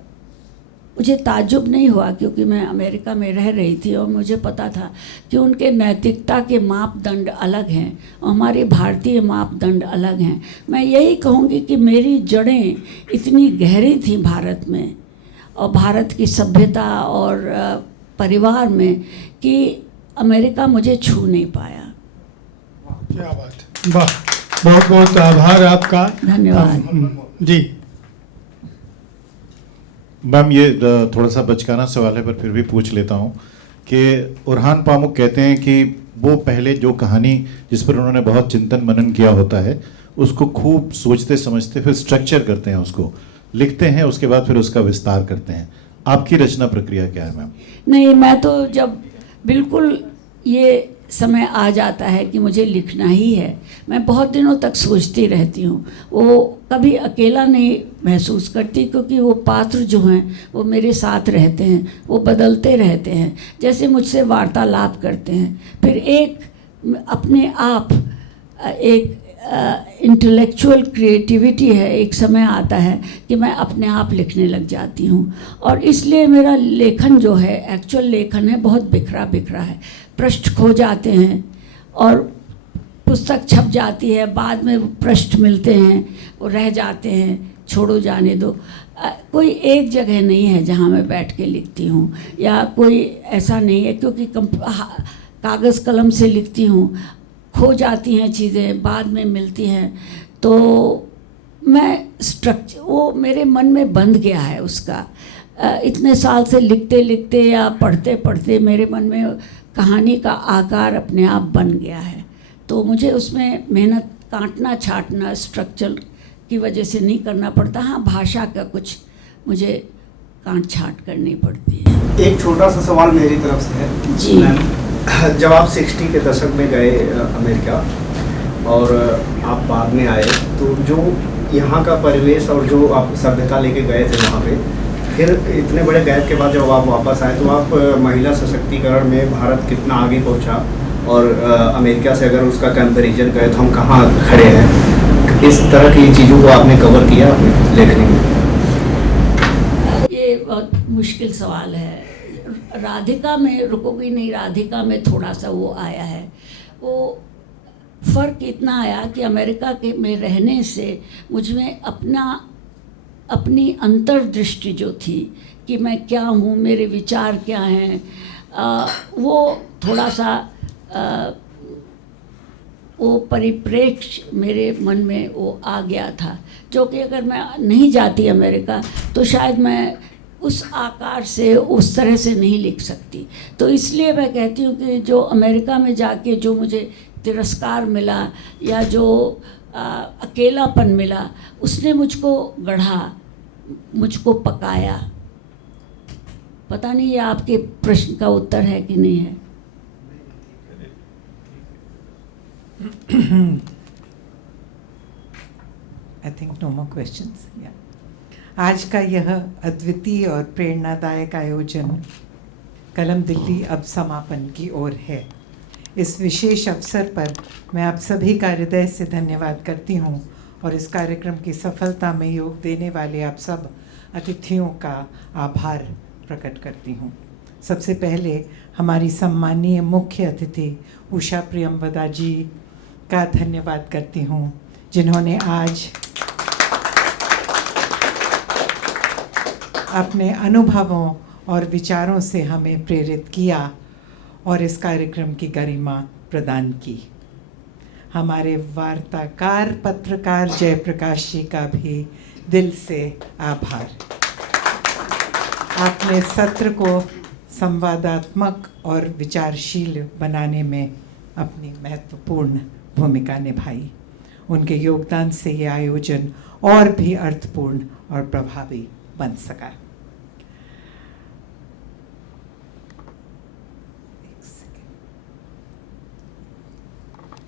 मुझे ताज्जुब नहीं हुआ, क्योंकि मैं अमेरिका में रह रही थी और मुझे पता था कि उनके नैतिकता के मापदंड अलग हैं और हमारे भारतीय मापदंड अलग हैं। मैं यही कहूँगी कि मेरी जड़ें इतनी गहरी थी भारत में और भारत की सभ्यता और परिवार में कि अमेरिका मुझे छू नहीं पाया। क्या बात है, वाह, बहुत बहुत आभार आपका, धन्यवाद जी। मैम, ये थोड़ा सा बचकाना सवाल है पर फिर भी पूछ लेता हूँ कि उरहान पामुक कहते हैं कि वो पहले जो कहानी जिस पर उन्होंने बहुत चिंतन मनन किया होता है उसको खूब सोचते समझते फिर स्ट्रक्चर करते हैं, उसको लिखते हैं, उसके बाद फिर उसका विस्तार करते हैं। आपकी रचना प्रक्रिया क्या है मैम? नहीं, मैं तो जब बिल्कुल ये समय आ जाता है कि मुझे लिखना ही है, मैं बहुत दिनों तक सोचती रहती हूँ। वो कभी अकेला नहीं महसूस करती, क्योंकि वो पात्र जो हैं वो मेरे साथ रहते हैं, वो बदलते रहते हैं, जैसे मुझसे वार्तालाप करते हैं। फिर एक अपने आप एक इंटेलेक्चुअल क्रिएटिविटी है, एक समय आता है कि मैं अपने आप लिखने लग जाती हूँ। और इसलिए मेरा लेखन जो है, एक्चुअल लेखन है, बहुत बिखरा बिखरा है। पृष्ठ खो जाते हैं और पुस्तक छप जाती है, बाद में पृष्ठ मिलते हैं, वो रह जाते हैं, छोड़ो जाने दो। कोई एक जगह नहीं है जहाँ मैं बैठ के लिखती हूँ, या कोई ऐसा नहीं है, क्योंकि कागज़ कलम से लिखती हूँ, खो जाती हैं चीज़ें, बाद में मिलती हैं। तो मैं स्ट्रक्चर वो मेरे मन में बंध गया है उसका। इतने साल से लिखते लिखते या पढ़ते पढ़ते मेरे मन में कहानी का आकार अपने आप बन गया है। तो मुझे उसमें मेहनत काटना छाटना स्ट्रक्चर की वजह से नहीं करना पड़ता। हाँ, भाषा का कुछ मुझे काट छाट करनी पड़ती है। एक छोटा सा सवाल मेरी तरफ से है जी। जब आप 60 के दशक में गए अमेरिका और आप बाद में आए, तो जो यहाँ का परिवेश और जो आप सभ्यता लेके गए थे वहाँ पे, फिर इतने बड़े गैप के बाद जब आप वापस आए तो आप महिला सशक्तिकरण में भारत कितना आगे पहुँचा, और अमेरिका से अगर उसका कंपैरिजन करें तो हम कहाँ खड़े हैं, इस तरह की चीज़ों को आपने कवर किया अपने लेखनी में? ये बहुत मुश्किल सवाल है। राधिका में रुकोगी नहीं, राधिका में थोड़ा सा वो आया है। वो फ़र्क इतना आया कि अमेरिका के में रहने से मुझ में अपनी अंतर्दृष्टि जो थी कि मैं क्या हूँ, मेरे विचार क्या हैं, वो थोड़ा सा वो परिप्रेक्ष्य मेरे मन में वो आ गया था, जो कि अगर मैं नहीं जाती अमेरिका तो शायद मैं उस आकार से उस तरह से नहीं लिख सकती। तो इसलिए मैं कहती हूँ कि जो अमेरिका में जाके जो मुझे तिरस्कार मिला या जो अकेलापन मिला, उसने मुझको गढ़ा, मुझको पकाया। पता नहीं ये आपके प्रश्न का उत्तर है कि नहीं है। I think no more questions. Yeah. आज का यह अद्वितीय और प्रेरणादायक आयोजन कलम दिल्ली अब समापन की ओर है। इस विशेष अवसर पर मैं आप सभी का हृदय से धन्यवाद करती हूँ और इस कार्यक्रम की सफलता में योग देने वाले आप सब अतिथियों का आभार प्रकट करती हूँ। सबसे पहले हमारी सम्मानीय मुख्य अतिथि उषा प्रियमवदा जी का धन्यवाद करती हूँ, जिन्होंने आज अपने अनुभवों और विचारों से हमें प्रेरित किया और इस कार्यक्रम की गरिमा प्रदान की। हमारे वार्ताकार पत्रकार जयप्रकाश जी का भी दिल से आभार। आपने सत्र को संवादात्मक और विचारशील बनाने में अपनी महत्वपूर्ण भूमिका निभाई। उनके योगदान से ये आयोजन और भी अर्थपूर्ण और प्रभावी बन सका।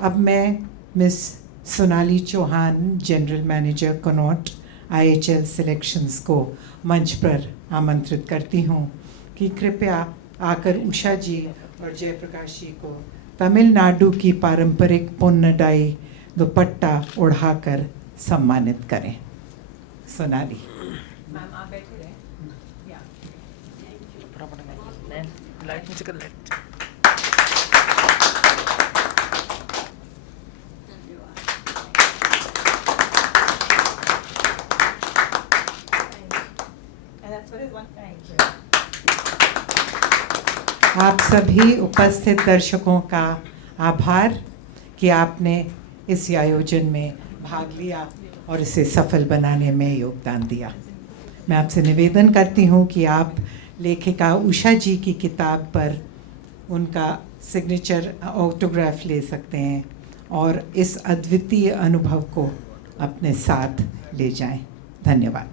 अब मैं Miss Sonali Chauhan, general manager Connaught IHL selections को मंच पर आमंत्रित करती हूँ कि कृपया आकर उषा जी और जयप्रकाश जी को तमिलनाडु की पारंपरिक पोन्नडाई दुपट्टा ओढ़ाकर सम्मानित करें। सोनाली। मैम आप बैठे रहे। लाइट नीचे कर लाइट। आप सभी उपस्थित दर्शकों का आभार कि आपने इस आयोजन में भाग लिया और इसे सफल बनाने में योगदान दिया। मैं आपसे निवेदन करती हूँ कि आप लेखिका उषा जी की किताब पर उनका सिग्नेचर ऑटोग्राफ ले सकते हैं और इस अद्वितीय अनुभव को अपने साथ ले जाएं। धन्यवाद।